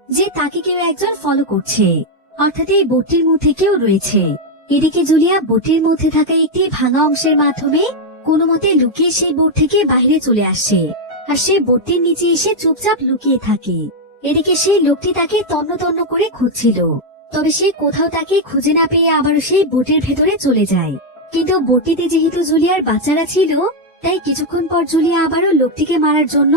যে তাকে কেউ একজন ফলো করছে, অর্থাৎ এই বোটটির মধ্যে কেউ রয়েছে। এদিকে জুলিয়া বোটের মধ্যে থাকা একটি ভাঙা অংশের মাধ্যমে কোনো মতে লুকিয়ে সেই বোট থেকে বাইরে চলে আসে আর সে বোটটির নিচে এসে চুপচাপ লুকিয়ে থাকে। এদিকে সেই লোকটি তাকে তন্ন তন্ন করে খুঁজছিল, তবে সে কোথাও তাকে খুঁজে না পেয়ে আবারও সেই বোটের ভেতরে চলে যায়। কিন্তু বোটটিতে যেহেতু জুলিয়ার বাচ্চারা ছিল, তাই কিছুক্ষণ পর জুলিয়া আবারও লোকটিকে মারার জন্য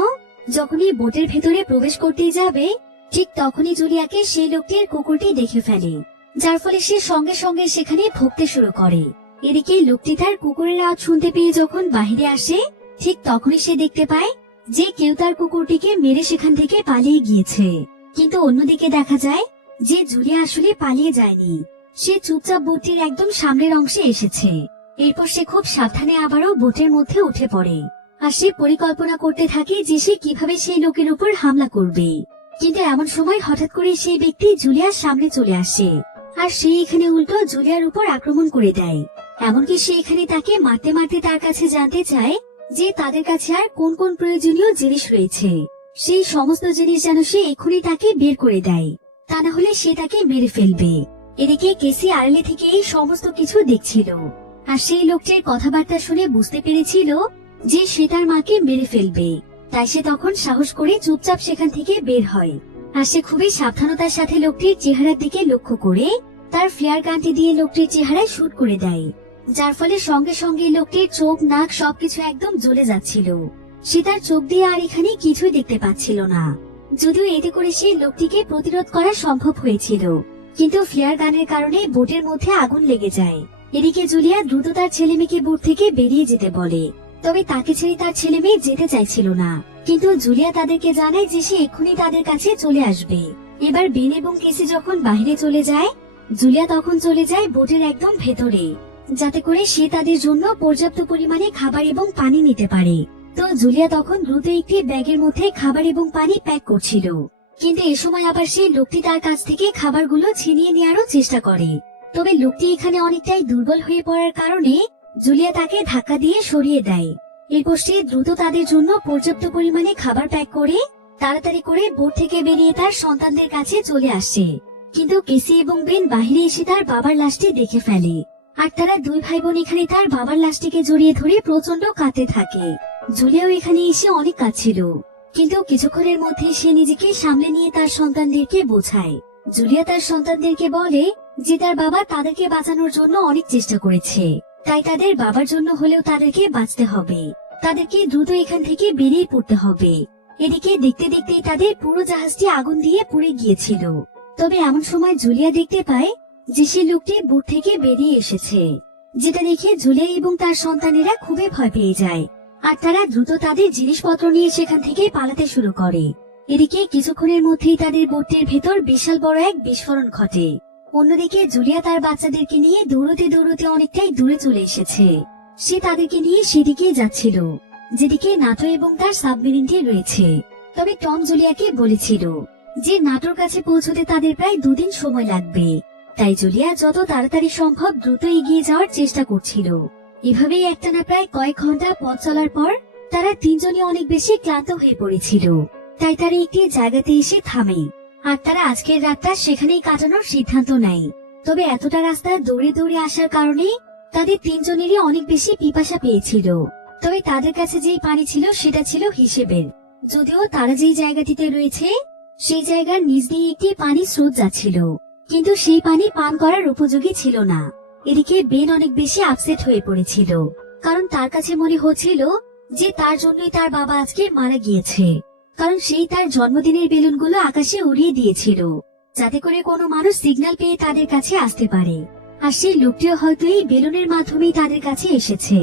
যখনই বোটের ভেতরে প্রবেশ করতে যাবে ঠিক তখনই জুলিয়াকে সেই লোকটির কুকুরটি দেখে ফেলে, যার ফলে সে সঙ্গে সঙ্গে সেখানে ভুগতে শুরু করে। এদিকে লোকটি তার কুকুরের আওয়াজ শুনতে পেয়ে যখন বাহিরে আসে ঠিক তখনই সে দেখতে পায় যে কেউ তার কুকুরটিকে মেরে সেখান থেকে পালিয়ে গিয়েছে। কিন্তু অন্যদিকে দেখা যায় যে জুলিয়া আসলে পালিয়ে যায়নি, সে চুপচাপ বোটটির একদম সামনের অংশে এসেছে। এরপর সে খুব সাবধানে আবারও বোটের মধ্যে উঠে পড়ে আর সে পরিকল্পনা করতে থাকে যে সে কিভাবে সেই লোকের উপর হামলা করবে। কিন্তু এমন সময় হঠাৎ করে সেই ব্যক্তি জুলিয়ার সামনে চলে আসে আর সে এখানে উল্টো জুলিয়ার উপর আক্রমণ করে দেয়। এমনকি সে এখানে তাকে মারতে মারতে তার কাছে জানতে চায় যে তাদের কাছে আর কোন কোন প্রয়োজনীয় জিনিস রয়েছে। সেই সমস্ত জিনিস যেন সে এক্ষুনি তাকে বের করে দেয়, তা না হলে সে তাকে মেরে ফেলবে। এদিকে কেসি আড়ালে থেকে এই সমস্ত কিছু দেখছিল আর সেই লোকটির কথাবার্তা শুনে বুঝতে পেরেছিল যে সে তার মাকে মেরে ফেলবে। তাই সে তখন সাহস করে চুপচাপ সেখান থেকে বের হয় আর সে খুবই সাবধানতার সাথে লোকটির চেহারার দিকে লক্ষ্য করে তার ফ্লেয়ার গানটি দিয়ে লোকটির চেহারায় শুট করে দেয়, যার ফলে সঙ্গে সঙ্গে লোকটির চোখ নাক সবকিছু একদম জ্বলে যাচ্ছিল। সে তার চোখ দিয়ে আর এখানে কিছুই দেখতে পাচ্ছিল না, যদিও এতে করে সে লোকটিকে প্রতিরোধ করা সম্ভব হয়েছিল, কিন্তু ফ্লেয়ার গানের কারণে বোটের মধ্যে আগুন লেগে যায়। এদিকে জুলিয়া দ্রুত তার ছেলে মেয়েকে বোট থেকে বেরিয়ে যেতে বলে, তবে তাকে ছেড়ে তার ছেলে মেয়ে যেতে চাইছিল না। কিন্তু জুলিয়া তাদেরকে জানায় যে সে এক্ষুনি তাদের কাছে চলে আসবে। এবার বেন এবং কেসি যখন বাইরে চলে যায় জুলিয়া তখন চলে যায় বোটের একদম ভেতরে, যাতে করে সে তাদের জন্য পর্যাপ্ত পরিমাণে খাবার এবং পানি নিতে পারে। তো জুলিয়া তখন দ্রুত একটি ব্যাগের মধ্যে খাবার এবং পানি প্যাক করছিল, কিন্তু এ সময় আবার সেই লোকটি তার কাছ থেকে খাবারগুলো ছিনিয়ে নেওয়ারও চেষ্টা করে। তবে লোকটি এখানে অনেকটাই দুর্বল হয়ে পড়ার কারণে জুলিয়া তাকে ধাক্কা দিয়ে সরিয়ে দেয়। এরপর সে দ্রুত তাদের জন্য পর্যাপ্ত পরিমাণে খাবার প্যাক করে তাড়াতাড়ি করে বোট থেকে বেরিয়ে তার সন্তানদের কাছে চলে আসে। কিন্তু কেসি এবং বেন বাহিরে এসে তার বাবার লাশটি দেখে ফেলে আর তারা দুই ভাই বোন এখানে তার বাবার লাশটিকে জড়িয়ে ধরে প্রচন্ড কাঁদতে থাকে। জুলিয়াও এখানে এসে অনেক কাঁদছিল, কিন্তু কিছুক্ষণের মধ্যে সে নিজেকে সামলে নিয়ে তার সন্তানদেরকে বোঝায়। জুলিয়া তার সন্তানদেরকে বলে যে তার বাবা তাদেরকে বাঁচানোর জন্য অনেক চেষ্টা করেছে, তাই তাদের বাবার জন্য হলেও তাদেরকে বাঁচতে হবে, তাদেরকে দ্রুত এখান থেকে বেরিয়ে পড়তে হবে। এদিকে দেখতে দেখতেই তাদের পুরো জাহাজটি আগুন দিয়ে পুড়ে গিয়েছিল। তবে এমন সময় জুলিয়া দেখতে পায় যে সে লোকটি বোট থেকে বেরিয়ে এসেছে, যেটা দেখে জুলিয়া এবং তার সন্তানেরা খুবই ভয় পেয়ে যায় আর তারা দ্রুত তাদের জিনিসপত্র নিয়ে সেখান থেকে পালাতে শুরু করে। এদিকে কিছুক্ষণের মধ্যেই তাদের বোটের ভেতর বিশাল বড় এক বিস্ফোরণ ঘটে। অন্যদিকে জুলিয়া তার বাচ্চাদেরকে নিয়ে দৌড়তে দৌড়তে অনেকটাই দূরে চলে এসেছে। সে তাদেরকে নিয়ে সেদিকে যাচ্ছিল যেদিকে নাটো এবং তার সাবমেরিনটি রয়েছে। তবে টম জুলিয়াকে বলেছিল যে নাটোর কাছে পৌঁছতে তাদের প্রায় 2 দিন সময় লাগবে, তাই জুলিয়া যত তাড়াতাড়ি সম্ভব দ্রুত এগিয়ে যাওয়ার চেষ্টা করছিল। এভাবেই একটানা প্রায় কয়েক ঘন্টা পথ চলার পর তারা তিনজনই অনেক বেশি ক্লান্ত হয়ে পড়েছিল, তাই তারা একটি জায়গাতে এসে থামে আর তারা আজকের রাতটা সেখানেই কাটানোর সিদ্ধান্ত নেয়। তবে এতটা রাস্তা দৌড়ে দৌড়ে আসার কারণে তাদের তিনজনেরই অনেক বেশি পিপাসা পেয়েছিল। তবে তাদের কাছে যেই পানি ছিল সেটা ছিল হিসেবের, যদিও তারা যেই জায়গাটিতে রয়েছে সেই জায়গার নিচ দিয়ে একটি পানি স্রোত যাচ্ছিল, কিন্তু সেই পানি পান করার উপযোগী ছিল না। এদিকে বেন অনেক বেশি আপসেট হয়ে পড়েছিল, কারণ তার কাছে মনে হচ্ছিল যে তার জন্যই তার বাবা আজকে মারা গিয়েছে। কারণ সেই তার জন্মদিনের বেলুনগুলো আকাশে উড়িয়ে দিয়েছিল, যাতে করে কোনো মানুষ সিগন্যাল পেয়ে তাদের কাছে আসতে পারে। আর সেই লোকটিও হয়তো এই বেলুনের মাধ্যমেই তাদের কাছে এসেছে,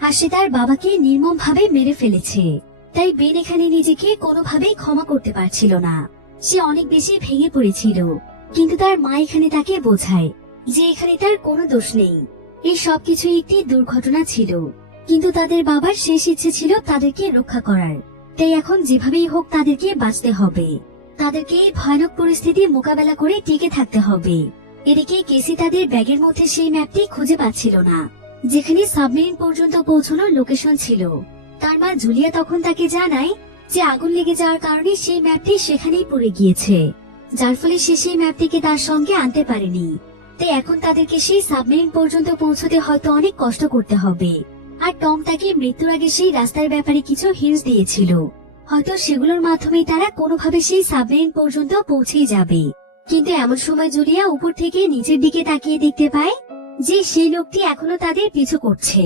আর সে তার বাবাকে নির্মমভাবে মেরে ফেলেছে। তাই বেন এখানে নিজেকে কোনোভাবেই ক্ষমা করতে পারছিল না। সে অনেক বেশি ভেঙে পড়েছিল, কিন্তু তার মা এখানে তাকে বোঝায় যে এখানে তার কোনো দোষ নেই, এই সবকিছু একটি দুর্ঘটনা ছিল। কিন্তু তাদের বাবার শেষ ইচ্ছে ছিল তাদেরকে রক্ষা করার, তাই এখন যেভাবেই হোক তাদেরকে বাঁচতে হবে, তাদেরকে এই ভয়ানক পরিস্থিতি মোকাবেলা করে টিকে থাকতে হবে। এদিকে কেসি তাদের ব্যাগের মধ্যে সেই ম্যাপটি খুঁজে পাচ্ছিল না, যেখানে সাবমেরিন পর্যন্ত পৌঁছানোর লোকেশন ছিল। তার মা জুলিয়া তখন তাকে জানায় যে আগুন লেগে যাওয়ার কারণে সেই ম্যাপটি সেখানেই পড়ে গিয়েছে, যার ফলে সে সেই ম্যাপটিকে তার সঙ্গে আনতে পারেনি। তাই এখন তাদেরকে সেই সাবমেরিন পর্যন্ত পৌঁছতে হয়তো অনেক কষ্ট করতে হবে। আর টম তাকে মৃত্যুর আগে সেই রাস্তার ব্যাপারে কিছু হিন্টস দিয়েছিল, হয়তো সেগুলোর মাধ্যমেই তারা কোনোভাবে সেই সাবমেরিন পর্যন্ত পৌঁছেই যাবে। কিন্তু এমন সময় জুলিয়া উপর থেকে নিচের দিকে তাকিয়ে দেখতে পায় যে সেই লোকটি এখনো তাদের পিছু করছে,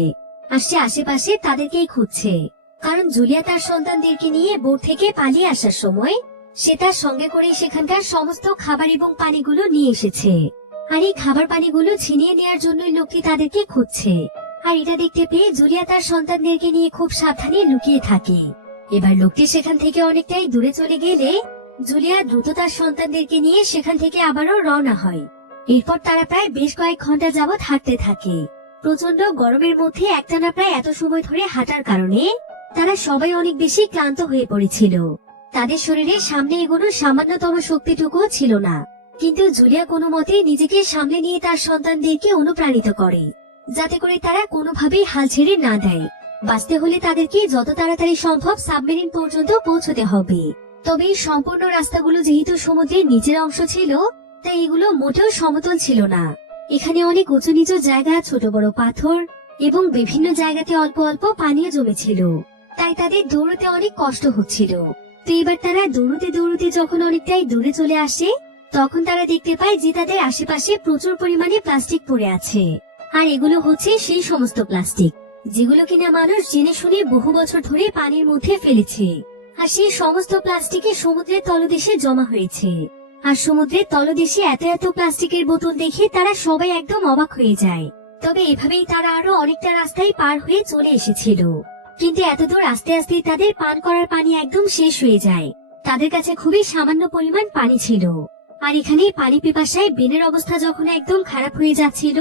আর সে আশেপাশে তাদেরকেই খুঁজছে। কারণ জুলিয়া তার সন্তানদেরকে নিয়ে বোট থেকে পালিয়ে আসার সময় সে তার সঙ্গে করে সেখানকার সমস্ত খাবার এবং পানিগুলো নিয়ে এসেছে, আর এই খাবার পানিগুলো ছিনিয়ে নেওয়ার জন্যই লোকটি তাদেরকে খুঁজছে। আর এটা দেখতে পেয়ে জুলিয়া তার সন্তানদেরকে নিয়ে খুব সাবধানে লুকিয়ে থাকে। এবার লোকটি সেখান থেকে অনেকটাই দূরে চলে গেলে জুলিয়া দ্রুত তার সন্তানদেরকে নিয়ে সেখান থেকে আবারও রওনা হয়। এরপর তারা প্রায় বেশ কয়েক ঘন্টা যাবৎ হাঁটতে থাকে। প্রচন্ড গরমের মধ্যে একটানা প্রায় এত সময় ধরে হাঁটার কারণে তারা সবাই অনেক বেশি ক্লান্ত হয়ে পড়েছিল। তাদের শরীরে সামনে এগোনোর সামান্যতম শক্তিটুকুও ছিল না। কিন্তু জুলিয়া কোনো মতে নিজেকে সামলে নিয়ে তার সন্তানদেরকে অনুপ্রাণিত করে, যাতে করে তারা কোনোভাবেই হাল ছেড়ে না দেয়। বাঁচতে হলে তাদেরকে যত তাড়াতাড়ি সম্ভব সাবমেরিন পর্যন্ত পৌঁছতে হবে। তবে এই সম্পূর্ণ রাস্তাগুলো যেহেতু সমুদ্রের নিচের অংশ ছিল, তাই এগুলো মোটেও সমতল ছিল না। এখানে অনেক উঁচু নিচু জায়গা, ছোট বড় পাথর এবং বিভিন্ন জায়গাতে অল্প অল্প পানিও জমেছিল, তাই তাদের দৌড়তে অনেক কষ্ট হচ্ছিল। তো এবার তারা দৌড়তে দৌড়তে যখন অনেকটাই দূরে চলে আসে, তখন তারা দেখতে পায় যে তাদের আশেপাশে প্রচুর পরিমাণে প্লাস্টিক পড়ে আছে। আর এগুলো হচ্ছে সেই সমস্ত প্লাস্টিক যেগুলো কিনা মানুষ জেনে শুনে বহু বছর ধরে পানির মধ্যে ফেলেছে। আর সেই সমস্ত প্লাস্টিকে সমুদ্রের তলদেশে জমা হয়েছে। আর সমুদ্রের তলদেশে এত এত প্লাস্টিকের বোতল দেখে তারা সবাই একদম অবাক হয়ে যায়। তবে এভাবেই তারা আরো অনেকটা রাস্তায় পার হয়ে চলে এসেছিল। কিন্তু এতদূর আস্তে আস্তে তাদের পান করার পানি একদম শেষ হয়ে যায়। তাদের কাছে খুবই সামান্য পরিমাণ পানি ছিল। আর এখানে পানি পিপাসায় বেনের অবস্থা যখন একদম খারাপ হয়ে যাচ্ছিল,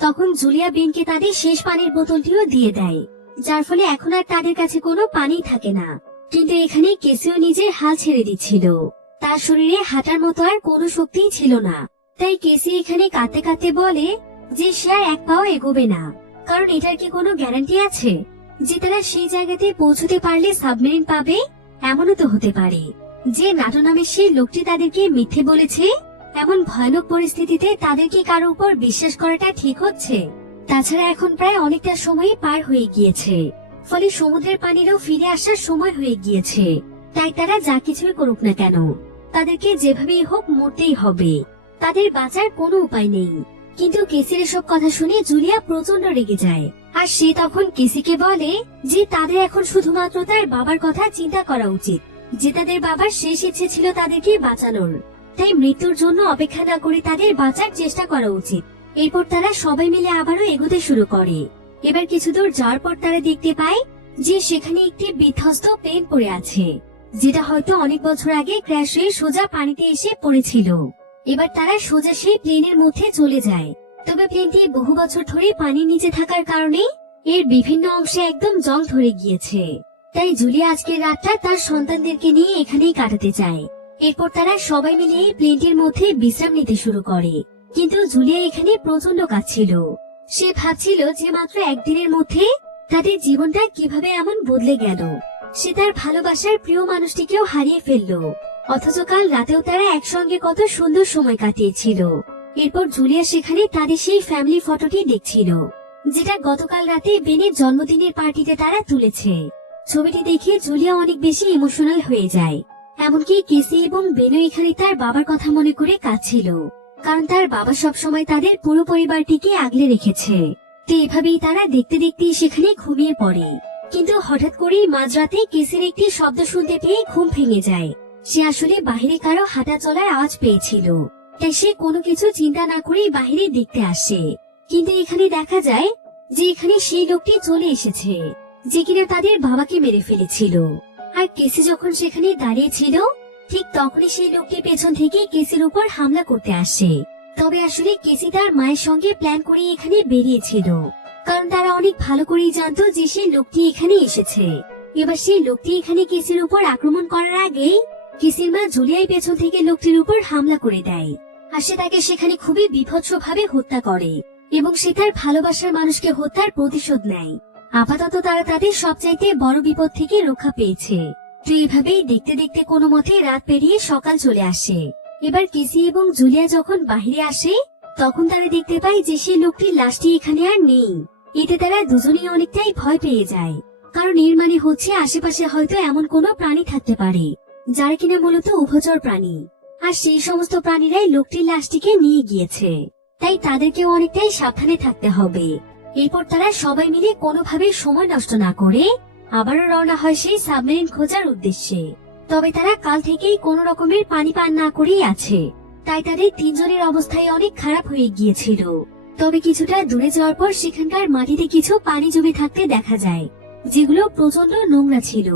তখন জুলিয়া বেনকে তাদের শেষ পানির বোতলটিও দিয়ে দেয়, যার ফলে এখন আর তাদের কাছে কোনো পানি থাকে না। কিন্তু এখানে কেসিও নিজের হাল ছেড়ে দিচ্ছিল, তার শরীরে হাঁটার মতো আর কোনো শক্তিই ছিল না। তাই কেসি এখানে কাঁদতে কাঁদতে বলে যে সে আর এক পাও এগোবে না, কারণ এটার কি কোনো গ্যারান্টি আছে যে তারা সেই জায়গাতে পৌঁছতে পারলে সাবমেরিন পাবে? এমনও তো হতে পারে যে নাটো নামের সেই লোকটি তাদেরকে মিথ্যে বলেছে। এমন ভয়ানক পরিস্থিতিতে তাদেরকে কারো উপর বিশ্বাস করাটা ঠিক হচ্ছে? তাছাড়া এখন প্রায় অনেকটা সময় পার হয়ে গিয়েছে, ফলে সমুদ্রের পানিরও ফিরে আসার সময় হয়ে গিয়েছে। তাই তারা যা কিছুই করুক না কেন, তাদেরকে যেভাবেই হোক মরতেই হবে, তাদের বাঁচার কোনো উপায় নেই। কিন্তু কেসির এসব কথা শুনে জুলিয়া প্রচন্ড রেগে যায়। আর সে তখন কেসিকে বলে যে তাদের এখন শুধুমাত্র তার বাবার কথা চিন্তা করা উচিত, যে তাদের বাবার শেষ ইচ্ছে ছিল তাদেরকে বাঁচানোর। তাই মৃত্যুর জন্য অপেক্ষা না করে তাদের বাঁচার চেষ্টা করা উচিত। এরপর তারা সবাই মিলে আবারও এগোতে শুরু করে। এবার কিছু দূর যাওয়ার পর তারা দেখতে পায় যে সেখানে একটি বিধ্বস্ত প্লেন পড়ে আছে, যেটা হয়তো অনেক বছর আগে ক্র্যাশ হয়ে সোজা পানিতে এসে পড়েছিল। এবার তারা সোজা সেই প্লেনের মধ্যে চলে যায়। তবে প্লেনটি বহু বছর ধরে পানির নিচে থাকার কারণে এর বিভিন্ন অংশে একদম জং ধরে গিয়েছে। তাই জুলিয়া আজকের রাতটা তার সন্তানদেরকে নিয়ে এখানেই কাটাতে চায়। এরপর তারা সবাই মিলে এই প্লেনটির মধ্যে বিশ্রাম নিতে শুরু করে। কিন্তু জুলিয়া এখানে প্রচন্ড কাঁদছিল। সে ভাবছিল যে মাত্র একদিনের মধ্যে তাদের জীবনটা কিভাবে এমন বদলে গেল। সে তার ভালোবাসার প্রিয় মানুষটিকেও হারিয়ে ফেলল, অথচ কাল রাতেও তারা একসঙ্গে কত সুন্দর সময় কাটিয়েছিল। এরপর জুলিয়া সেখানে তাদের সেই ফ্যামিলি ফটোটি দেখছিল, যেটা গতকাল রাতে বেনের জন্মদিনের পার্টিতে তারা তুলেছে। ছবিটি দেখে জুলিয়া অনেক বেশি ইমোশনাল হয়ে যায়। এমনকি কেসি এবং বেনও এখানে তার বাবার কথা মনে করে কাঁদছিল। কারণ তার বাবা সবসময় তাদের পুরো পরিবারটিকে আগলে রেখেছে। তো এভাবেই তারা দেখতে দেখতে সেখানে ঘুমিয়ে পড়ে। কিন্তু হঠাৎ করেই মাঝরাতে কেসির একটি শব্দ শুনতে পেয়ে ঘুম ভেঙে যায়। সে আসলে বাহিরে কারো হাঁটা চলার আওয়াজ পেয়েছিল, তাই সে কোনো কিছু চিন্তা না করেই বাহিরে দেখতে আসে। কিন্তু এখানে দেখা যায় যে এখানে সেই লোকটি চলে এসেছে যে কিনা তাদের বাবাকে মেরে ফেলেছিল। আর কেসি যখন সেখানে দাঁড়িয়ে ছিল, ঠিক তখনই সেই লোকটি পেছন থেকে কেসির উপর হামলা করতে আসে। তবে আসলে কেসি তার মায়ের সঙ্গে প্ল্যান করে এখানে বেরিয়েছিল, কারণ তারা অনেক ভালো করেই জানতো যে সেই লোকটি এখানে এসেছে। এবার সেই লোকটি এখানে কেসির উপর আক্রমণ করার আগেই কেসির মা জুলিয়াই পেছন থেকে লোকটির উপর হামলা করে দেয়। আর সে তাকে সেখানে খুবই বীভৎসভাবে হত্যা করে এবং সে তার ভালোবাসার মানুষকে হত্যার প্রতিশোধ নেয়। আপাতত তারা তাদের সবচাইতে বড় বিপদ থেকে রক্ষা পেয়েছে। তো এভাবেই দেখতে দেখতে কোনো মতে রাত পেরিয়ে সকাল চলে আসে। এবার কেসি এবং জুলিয়া যখন বাহিরে আসে, তখন তারা দেখতে পায় যে সেই লোকটির লাশটি এখানে আর নেই। এতে তারা দুজনেই অনেকটাই ভয় পেয়ে যায়, কারণ এর মানে হচ্ছে আশেপাশে হয়তো এমন কোনো প্রাণী থাকতে পারে যারা কিনা মূলত উভচর প্রাণী, আর সেই সমস্ত প্রাণীরাই লোকটির লাশটিকে নিয়ে গিয়েছে। তাই তাদেরকেও অনেকটাই সাবধানে থাকতে হবে। এরপর তারা সবাই মিলে কোনোভাবে সময় নষ্ট না করে আবারও রওনা হয় সেই সাবমেরিন খোঁজার উদ্দেশ্যে। তবে তারা কাল থেকেই কোনো রকমের পানি পান না করেই আছে, তাই তাদের তিনজনের অবস্থায় অনেক খারাপ হয়ে গিয়েছিল। তবে কিছুটা দূরে যাওয়ার পর সেখানকার মাটিতে কিছু পানি জমে থাকতে দেখা যায়, যেগুলো প্রচন্ড নোংরা ছিল।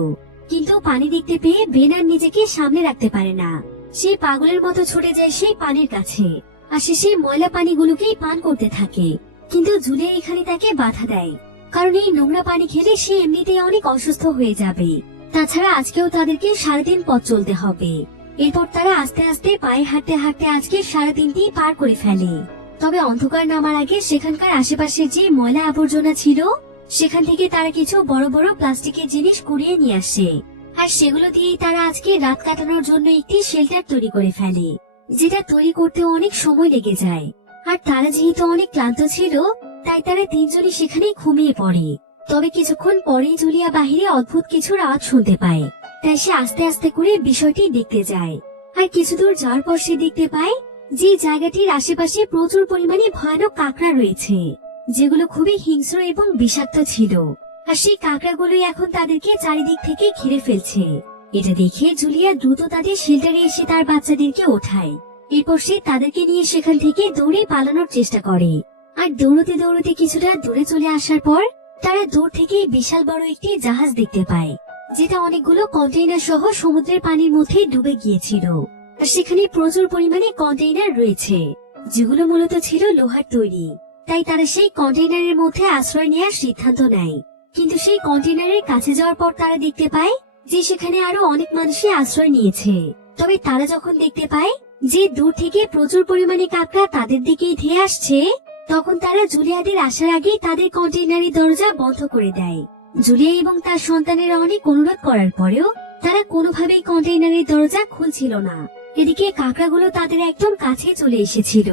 কিন্তু পানি দেখতে পেয়ে বেন আর নিজেকে সামনে রাখতে পারে না। সে পাগলের মতো ছুটে যায় সেই পানির কাছে, আর সে সেই ময়লা পানিগুলোকেই পান করতে থাকে। কিন্তু জুলিয়া এখানে তাকে বাধা দেয়, কারণ এই নোংরা পানি খেলে সে এমনিতেই অনেক অসুস্থ হয়ে যাবে। তাছাড়া আজকেও তাদেরকে সারাদিন পথ চলতে হবে। এরপর তারা আস্তে আস্তে পায়ে হাঁটতে হাঁটতে আজকে সারাদিনটি পার করে ফেলে। তবে অন্ধকার নামার আগে সেখানকার আশেপাশে যে ময়লা আবর্জনা ছিল, সেখান থেকে তারা কিছু বড় বড় প্লাস্টিকের জিনিস কুড়িয়ে নিয়ে আসে। আর সেগুলো দিয়েই তারা আজকে রাত কাটানোর জন্য একটি শেল্টার তৈরি করে ফেলে, যেটা তৈরি করতে অনেক সময় লেগে যায়। আর তারা যেহেতু অনেক ক্লান্ত ছিল, তাই তারা তিনজনই সেখানে ঘুমিয়ে পড়ে। তবে কিছুক্ষণ পরেই জুলিয়া বাহিরে অদ্ভুত কিছুর আওয়াজ শুনতে পায়, তাই সে আস্তে আস্তে করে বিষয়টি দেখতে যায়। আর কিছু দূর যাওয়ার পর সে দেখতে পায় যে জায়গাটির আশেপাশে প্রচুর পরিমাণে ভয়ানক কাঁকড়া রয়েছে, যেগুলো খুবই হিংস্র এবং বিষাক্ত ছিল। আর সেই কাঁকড়াগুলোই এখন তাদেরকে চারিদিক থেকে ঘিরে ফেলছে। এটা দেখে জুলিয়া দ্রুত তাদের শেল্টারে এসে তার বাচ্চাদেরকে ওঠায়। এরপর সে তাদেরকে নিয়ে সেখান থেকে দৌড়ে পালানোর চেষ্টা করে। আর দৌড়তে দৌড়তে কিছুটা দূরে চলে আসার পর তারা দূর থেকে বিশাল বড় একটি জাহাজ দেখতে পায়, যেটা অনেকগুলো কন্টেইনার সহ সমুদ্রের পানির মধ্যে ডুবে গিয়েছিল। আর সেখানে প্রচুর পরিমাণে কন্টেইনার রয়েছে, যেগুলো মূলত ছিল লোহার তৈরি। তাই তারা সেই কন্টেইনারের মধ্যে আশ্রয় নেওয়ার সিদ্ধান্ত নেয়। কিন্তু সেই কন্টেইনারের কাছে যাওয়ার পর তারা দেখতে পায় যে সেখানে আরো অনেক মানুষই আশ্রয় নিয়েছে। তবে তারা যখন দেখতে পায় যে দূর থেকে প্রচুর পরিমাণে কাঁকড়া তাদের দিকেই ধেয়ে আসছে, তখন তারা জুলিয়াদের আসার আগেই তাদের কন্টেইনারের দরজা বন্ধ করে দেয়। জুলিয়া এবং তার সন্তানেরা অনেক অনুরোধ করার পরেও তারা কোনোভাবেই কন্টেইনারের দরজা খুলছিল না। এদিকে কাঁকড়াগুলো তাদের একদম কাছে চলে এসেছিল,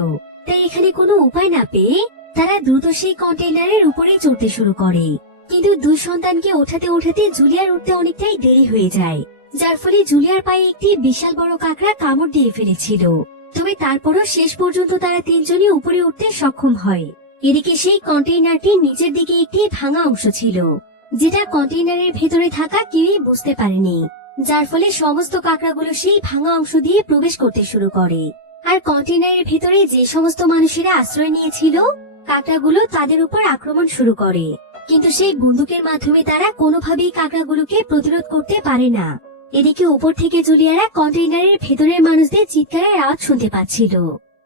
তাই এখানে কোনো উপায় না পেয়ে তারা দ্রুত সেই কন্টেইনারের উপরে চড়তে শুরু করে। কিন্তু দুই সন্তানকে ওঠাতে ওঠাতে জুলিয়ার উঠতে অনেকটাই দেরি হয়ে যায়, যার ফলে জুলিয়ার পায়ে একটি বিশাল বড় কাঁকড়া কামড় দিয়ে ফেলেছিল। তবে তারপরও শেষ পর্যন্ত তারা তিনজনই উপরে উঠতে সক্ষম হয়। এদিকে সেই কন্টেইনারটির নিচের দিকে একটি ভাঙা অংশ ছিল, যেটা কন্টেইনারের ভেতরে থাকা কেউই বুঝতে পারেনি, যার ফলে সমস্ত কাঁকড়াগুলো সেই ভাঙা অংশ দিয়ে প্রবেশ করতে শুরু করে। আর কন্টেইনারের ভেতরে যে সমস্ত মানুষেরা আশ্রয় নিয়েছিল, কাঁকড়াগুলো তাদের উপর আক্রমণ শুরু করে। কিন্তু সেই বন্দুকের মাধ্যমে তারা কোনোভাবেই কাঁকড়াগুলোকে প্রতিরোধ করতে পারে না। এদিকে উপর থেকে জুলিয়ারা কন্টেইনারের ভেতরের মানুষদের চিৎকারের আওয়াজ শুনতে পাচ্ছিল,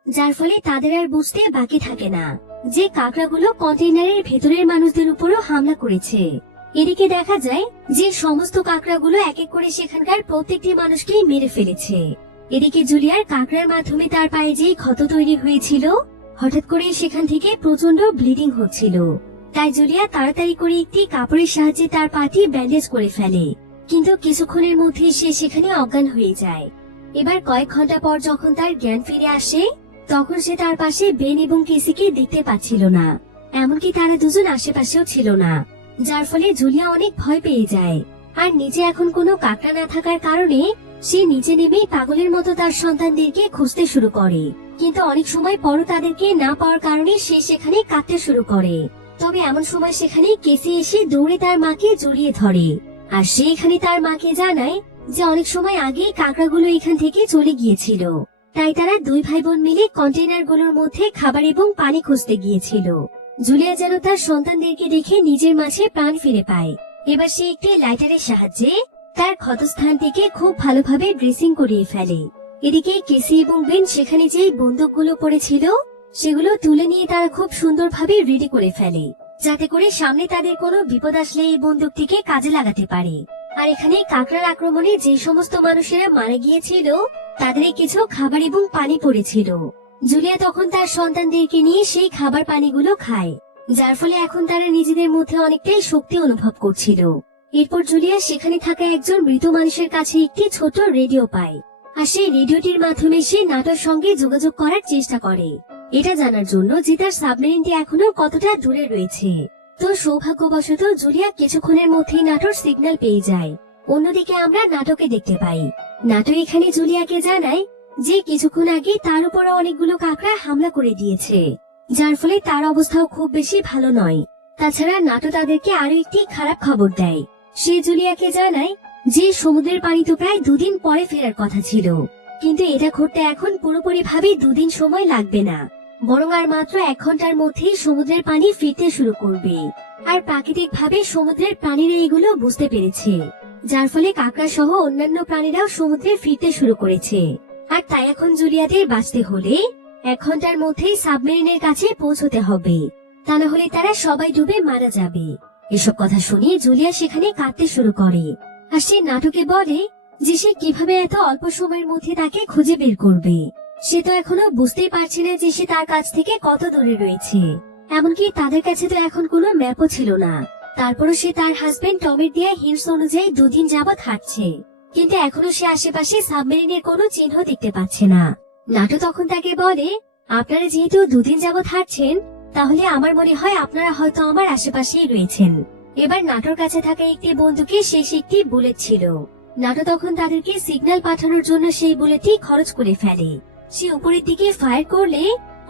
যার ফলে তাদের আর বুঝতে বাকি থাকে না যে কাঁকড়াগুলো কন্টেইনারের ভেতরের মানুষদের উপরও হামলা করেছে। এদিকে দেখা যায় যে সমস্ত কাঁকড়াগুলো এক এক করে সেখানকার প্রত্যেকটি মানুষকেই মেরে ফেলেছে। এদিকে জুলিয়ার কাঁকড়ার মাধ্যমে তার পায়ে যে ক্ষত তৈরি হয়েছিল, হঠাৎ করে সেখান থেকে প্রচন্ড ব্লিডিং হচ্ছিল। তাই জুলিয়া তাড়াতাড়ি করে একটি কাপড়ের সাহায্যে তার পাটি ব্যান্ডেজ করে ফেলে, কিন্তু কিছুক্ষণের মধ্যে সে সেখানে অজ্ঞান হয়ে যায়। এবার কয়েক ঘন্টা পর যখন তার জ্ঞান ফিরে আসে, তখন সে তার পাশে বেন এবং কেসিকে দেখতে পাচ্ছিল না, এমনকি তারা দুজন আশেপাশেও ছিল না, যার ফলে জুলিয়া অনেক ভয় পেয়ে যায়। আর নিচে এখন কোনো কাঁকড়া না থাকার কারণে সে নিচে নেমে পাগলের মতো তার সন্তানদেরকে খুঁজতে শুরু করে, কিন্তু অনেক সময় পরও তাদেরকে না পাওয়ার কারণে সে সেখানে কাঁদতে শুরু করে। তবে এমন সময় সেখানে কেসি এসে দৌড়ে তার মাকে জড়িয়ে ধরে, আর সে এখানে তার মাকে জানায় যে অনেক সময় আগে কাঁকড়াগুলো এখান থেকে চলে গিয়েছিল, তাই তারা দুই ভাই বোন মিলে কন্টেনারগুলোর মধ্যে খাবার এবং পানি খুঁজতে গিয়েছিল। জুলিয়া যেন তার সন্তানদেরকে দেখে নিজের মাঝে প্রাণ ফিরে পায়। এবার সে একটি লাইটারের সাহায্যে তার ক্ষতস্থানটিকে খুব ভালোভাবে ড্রেসিং করিয়ে ফেলে। এদিকে কেসি এবং বেন সেখানে যে বন্দুকগুলো পড়েছিল সেগুলো তুলে নিয়ে তারা খুব সুন্দরভাবে রেডি করে ফেলে, যাতে করে সামনে তাদের কোনো বিপদ আসলে এই বন্দুকটিকে কাজে লাগাতে পারে। আর এখানে কাঁকড়ার আক্রমণে যে সমস্ত মানুষেরা মারা গিয়েছিল তাদের কিছু খাবার এবং পানি পড়েছিল। জুলিয়া তখন তার সন্তানদেরকে নিয়ে সেই খাবার পানিগুলো খায়, যার ফলে এখন তারা নিজেদের মধ্যে অনেকটাই শক্তি অনুভব করছিল। এরপর জুলিয়া সেখানে থাকা একজন মৃত মানুষের কাছে একটি ছোট রেডিও পায়, আর সেই রেডিওটির মাধ্যমে সে নাটোর সঙ্গে যোগাযোগ করার চেষ্টা করে, এটা জানার জন্য যে তার সাবমেরিনটি এখনো কতটা দূরে রয়েছে। তো সৌভাগ্যবশত জুলিয়া কিছুক্ষণের মধ্যেই নাটোর সিগন্যাল পেয়ে যায়। অন্যদিকে আমরা নাটকে দেখতে পাই, নাটো এখানে জুলিয়াকে জানায় যে কিছুক্ষণ আগে তার উপরে অনেকগুলো কাঁকড়া হামলা করে দিয়েছে, যার ফলে তার অবস্থাও খুব বেশি ভালো নয়। তাছাড়া নাটো তাদেরকে আরো একটি খারাপ খবর দেয়। সে জুলিয়াকে জানায় যে সমুদ্রের পানি তো প্রায় 2 দিন পরে ফেরার কথা ছিল, কিন্তু এটা ঘটতে এখন পুরোপুরি ভাবে 2 দিন সময় লাগবে না, বরং আর মাত্র 1 ঘন্টার মধ্যেই সমুদ্রের পানি ফিরতে শুরু করবে। আর প্রাকৃতিক ভাবে সমুদ্রের প্রাণীরা এগুলো বুঝতে পেরেছে, যার ফলে কাঁকড়া সহ অন্যান্য প্রাণীরাও সমুদ্রে ফিরতে শুরু করেছে। আর তাই এখন জুলিয়াদের বাঁচতে হলে 1 ঘন্টার মধ্যেই সাবমেরিনের কাছে পৌঁছতে হবে, তা না হলে তারা সবাই ডুবে মারা যাবে। এসব কথা শুনে জুলিয়া সেখানে কাঁদতে শুরু করে, আর সে নাটকে বলে যে সে কিভাবে এত অল্প সময়ের মধ্যে তাকে খুঁজে বের করবে। সে তো এখনো বুঝতেই পারছে না যে সে তার কাছ থেকে কত দূরে রয়েছে, এমনকি তাদের কাছে তো এখন কোনো ম্যাপও ছিল না। তারপরও সে তার হাজবেন্ড টমের দেয়া হিন্টস অনুযায়ী 2 দিন যাবৎ হাঁটছে, কিন্তু এখনো সে আশেপাশে সাবমেরিনের কোনো চিহ্ন দেখতে পাচ্ছে না। নাটো তখন তাকে বলে, আপনারা যেহেতু 2 দিন যাবৎ হাঁটছেন, তাহলে আমার মনে হয় আপনারা হয়তো আমার আশেপাশেই রয়েছেন। এবার নাটোর কাছে থাকা একটি বন্দুকে শেষ একটি বুলেট ছিল। নাটো তখন তাদেরকে সিগন্যাল পাঠানোর জন্য সেই বুলেটটি খরচ করে ফেলে। সে উপরের দিকে ফায়ার করলে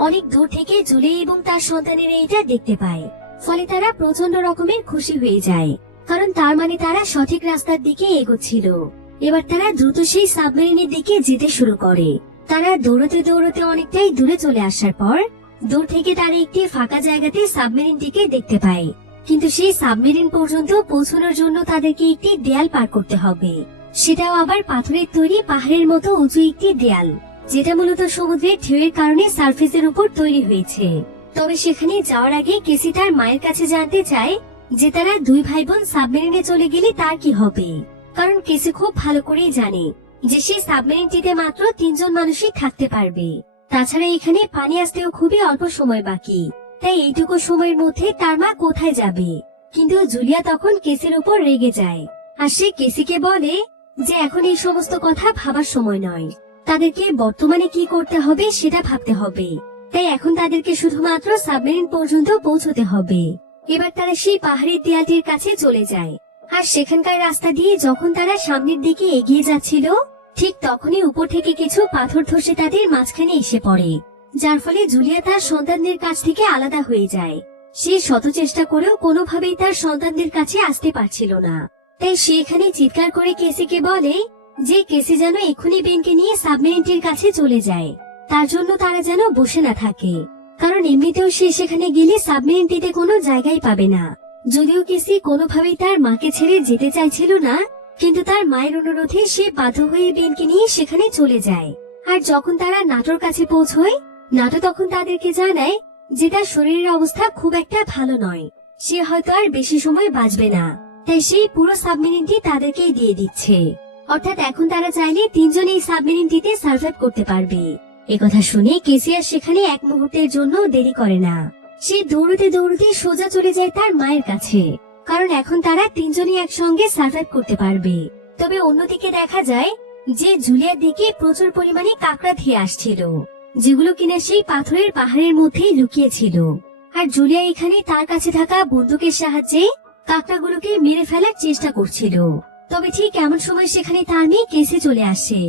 অনেক দূর থেকে জুলিয়া এবং তার সন্তানেরা এটা দেখতে পায়, ফলে তারা প্রচন্ড রকমের খুশি হয়ে যায়, কারণ তার মানে তারা সঠিক রাস্তার দিকে এগোচ্ছিল। এবার তারা দ্রুত সেই সাবমেরিনের দিকে যেতে শুরু করে। তারা দৌড়তে দৌড়তে অনেকটাই দূরে চলে আসার পর দূর থেকে তারা একটি ফাঁকা জায়গাতে সাবমেরিনটিকে দেখতে পায়, কিন্তু সেই সাবমেরিন পর্যন্ত পৌঁছানোর জন্য তাদেরকে একটি দেয়াল পার করতে হবে, সেটাও আবার পাথরের তৈরি পাহাড়ের মতো উঁচু একটি দেয়াল, যেটা মূলত সমুদ্রের ঢেউয়ের কারণে সারফেসের উপর তৈরি হয়েছে। তবে সেখানে যাওয়ার আগে কেসি তার মায়ের কাছে জানতে চায় যে তারা 2 ভাই বোন সাবমেরিনে চলে গেলে তার কি হবে, কারণ কেসি খুব ভালো করেই জানে যে সেই সাবমেরিনটিতে মাত্র 3 জন মানুষই থাকতে পারবে। তাছাড়া এখানে পানি আসতেও খুবই অল্প সময় বাকি, তাই এইটুকু সময়ের মধ্যে তার মা কোথায় যাবে। কিন্তু জুলিয়া তখন কেসির উপর রেগে যায়, আর সে কেসিকে বলে যে এখন এই সমস্ত কথা ভাবার সময় নয়, তাদেরকে বর্তমানে কি করতে হবে সেটা ভাবতে হবে। তাই এখন তাদেরকে শুধুমাত্র সাবমেরিন পর্যন্ত পৌঁছতে হবে। এবার তারা সেই পাহাড়ের দেয়ালটির কাছে চলে যায়, আর সেখানকার রাস্তা দিয়ে যখন তারা সামনের দিকে এগিয়ে যাচ্ছিল, ঠিক তখনই উপর থেকে কিছু পাথর ধসে তাদের মাঝখানে এসে পড়ে, যার ফলে জুলিয়া তার সন্তানদের কাছ থেকে আলাদা হয়ে যায়। সে শত চেষ্টা করেও কোনোভাবেই তার সন্তানদের কাছে আসতে পারছিল না, তাই সে এখানে চিৎকার করে কেসিকে বলে যে কেসি যেন এক্ষুনি বেনকে নিয়ে সাবমেরিনটির কাছে চলে যায়, তার জন্য তারা যেন বসে না থাকে, কারণ এমনিতেও সে সেখানে গেলে সাবমেরিনটিতে কোনো জায়গায় পাবে না। যদিও কেসি কোনোভাবেই তার মাকে ছেড়ে যেতে চাইছিল না, কিন্তু তার মায়ের অনুরোধে সে বাধ্য হয়ে বেনকে নিয়ে সেখানে চলে যায়। আর যখন তারা নাটোর কাছে পৌঁছয়, নাটো তখন তাদেরকে জানায় যে তার শরীরের অবস্থা খুব একটা ভালো নয়, সে হয়তো আর বেশি সময় বাঁচবে না, তাই সেই পুরো সাবমেরিনটি তাদেরকেই দিয়ে দিচ্ছে। অর্থাৎ এখন তারা চাইলে 3 জন এই সাবমেরিনটিতে সার্ভাইভ করতে পারবে। একথা শুনে কেসি আর সেখানে এক মুহূর্তের জন্য দেরি করে না, সে দৌড়তে দৌড়তে সোজা চলে যায় তার মায়ের কাছে, কারণ এখন তারা 3 জনই একসঙ্গে সার্ভাইভ করতে পারবে। তবে অন্যদিকে দেখা যায় যে জুলিয়ার দিকে প্রচুর পরিমাণে কাঁকড়া ধেয়ে আসছিল, যেগুলো কিনা সেই পাথরের পাহাড়ের মধ্যেই লুকিয়ে ছিল। আর জুলিয়া এখানে তার কাছে থাকা বন্দুকের সাহায্যে কাঁকড়াগুলোকে মেরে ফেলার চেষ্টা করছিল, তবে ঠিক এমন সময় সেখানে তার মেয়ে কেসি চলে আসে।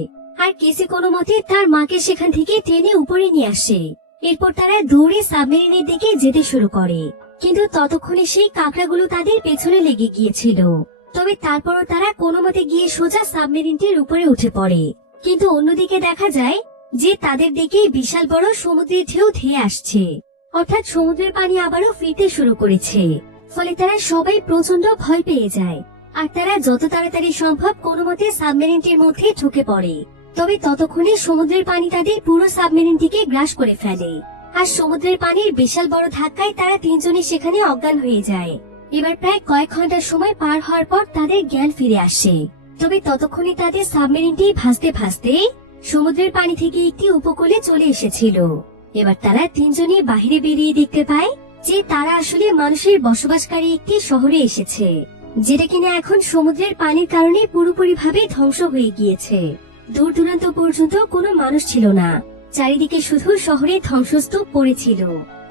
আর কেসি কোনো মতে তার মাকে সেখান থেকে টেনে উপরে নিয়ে আসে। এরপর তারা দৌড়ে সাবমেরিনের দিকে যেতে শুরু করে, কিন্তু ততক্ষণে সেই কাঁকড়াগুলো তাদের পেছনে লেগে গিয়েছিল। তবে তারপরও তারা কোনো মতে গিয়ে সোজা সাবমেরিনটির উপরে উঠে পড়ে। কিন্তু অন্যদিকে দেখা যায় যে তাদের দিকে বিশাল বড় সমুদ্রের ঢেউ ধেয়ে আসছে, অর্থাৎ সমুদ্রের পানি আবারও ফিরতে শুরু করেছে। ফলে তারা সবাই প্রচন্ড ভয় পেয়ে যায়, আর তারা যত তাড়াতাড়ি সম্ভব কোনো মতে সাবমেরিনটির মধ্যে ঢুকে পড়ে। তবে ততক্ষণে সমুদ্রের পানি তাদের পুরো সাবমেরিনটিকে গ্রাস করে ফেলে, আর সমুদ্রের পানির বিশাল বড় ধাক্কায় তারা তিনজনই সেখানে অজ্ঞান হয়ে যায়। এবার প্রায় কয়েক ঘন্টার সময় পার হওয়ার পর তাদের জ্ঞান ফিরে আসে। তবে ততক্ষণে তাদের সাবমেরিনটি ভাসতে ভাসতে সমুদ্রের পানি থেকে একটি উপকূলে চলে এসেছিল। এবার তারা তিনজনই বাইরে বেরিয়ে দেখতে পায় যে তারা আসলে মানুষের বসবাসকারী একটি শহরে এসেছে, যেটা কিনা এখন সমুদ্রের পানির কারণে পুরোপুরি ভাবে ধ্বংস হয়ে গিয়েছে। দূর দূরান্ত পর্যন্ত কোনো মানুষ ছিল না, চারিদিকে শুধু শহরে ধ্বংসস্তূপ পড়েছিল।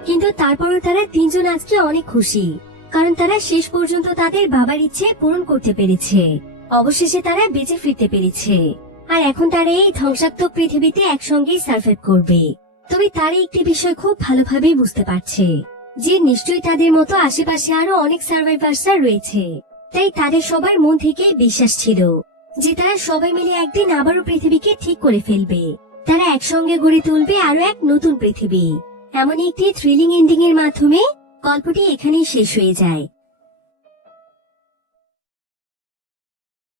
কিন্তু তারপরও তারা তিনজন আজকে অনেক খুশি, কারণ তারা শেষ পর্যন্ত তাদের বাবার ইচ্ছে পূরণ করতে পেরেছে। অবশেষে তারা বেঁচে ফিরতে পেরেছে, আর এখন তারা এই ধ্বংসাত্মক পৃথিবীতে একসঙ্গেই সার্ভাইভ করবে। তবে তারা একটি বিষয় খুব ভালোভাবে বুঝতে পারছে যে নিশ্চয়ই তাদের মতো আশেপাশে আরো অনেক সার্ভাইভার্সরা রয়েছে। তাই তাদের সবার মন থেকে বিশ্বাস ছিল যে তারা সবাই মিলে একদিন আবারও পৃথিবীকে ঠিক করে ফেলবে। তারা একসঙ্গে গড়ে তুলবে আরো এক নতুন পৃথিবী। এমন একটি থ্রিলিং এন্ডিং এর মাধ্যমে গল্পটি এখানেই শেষ হয়ে যায়।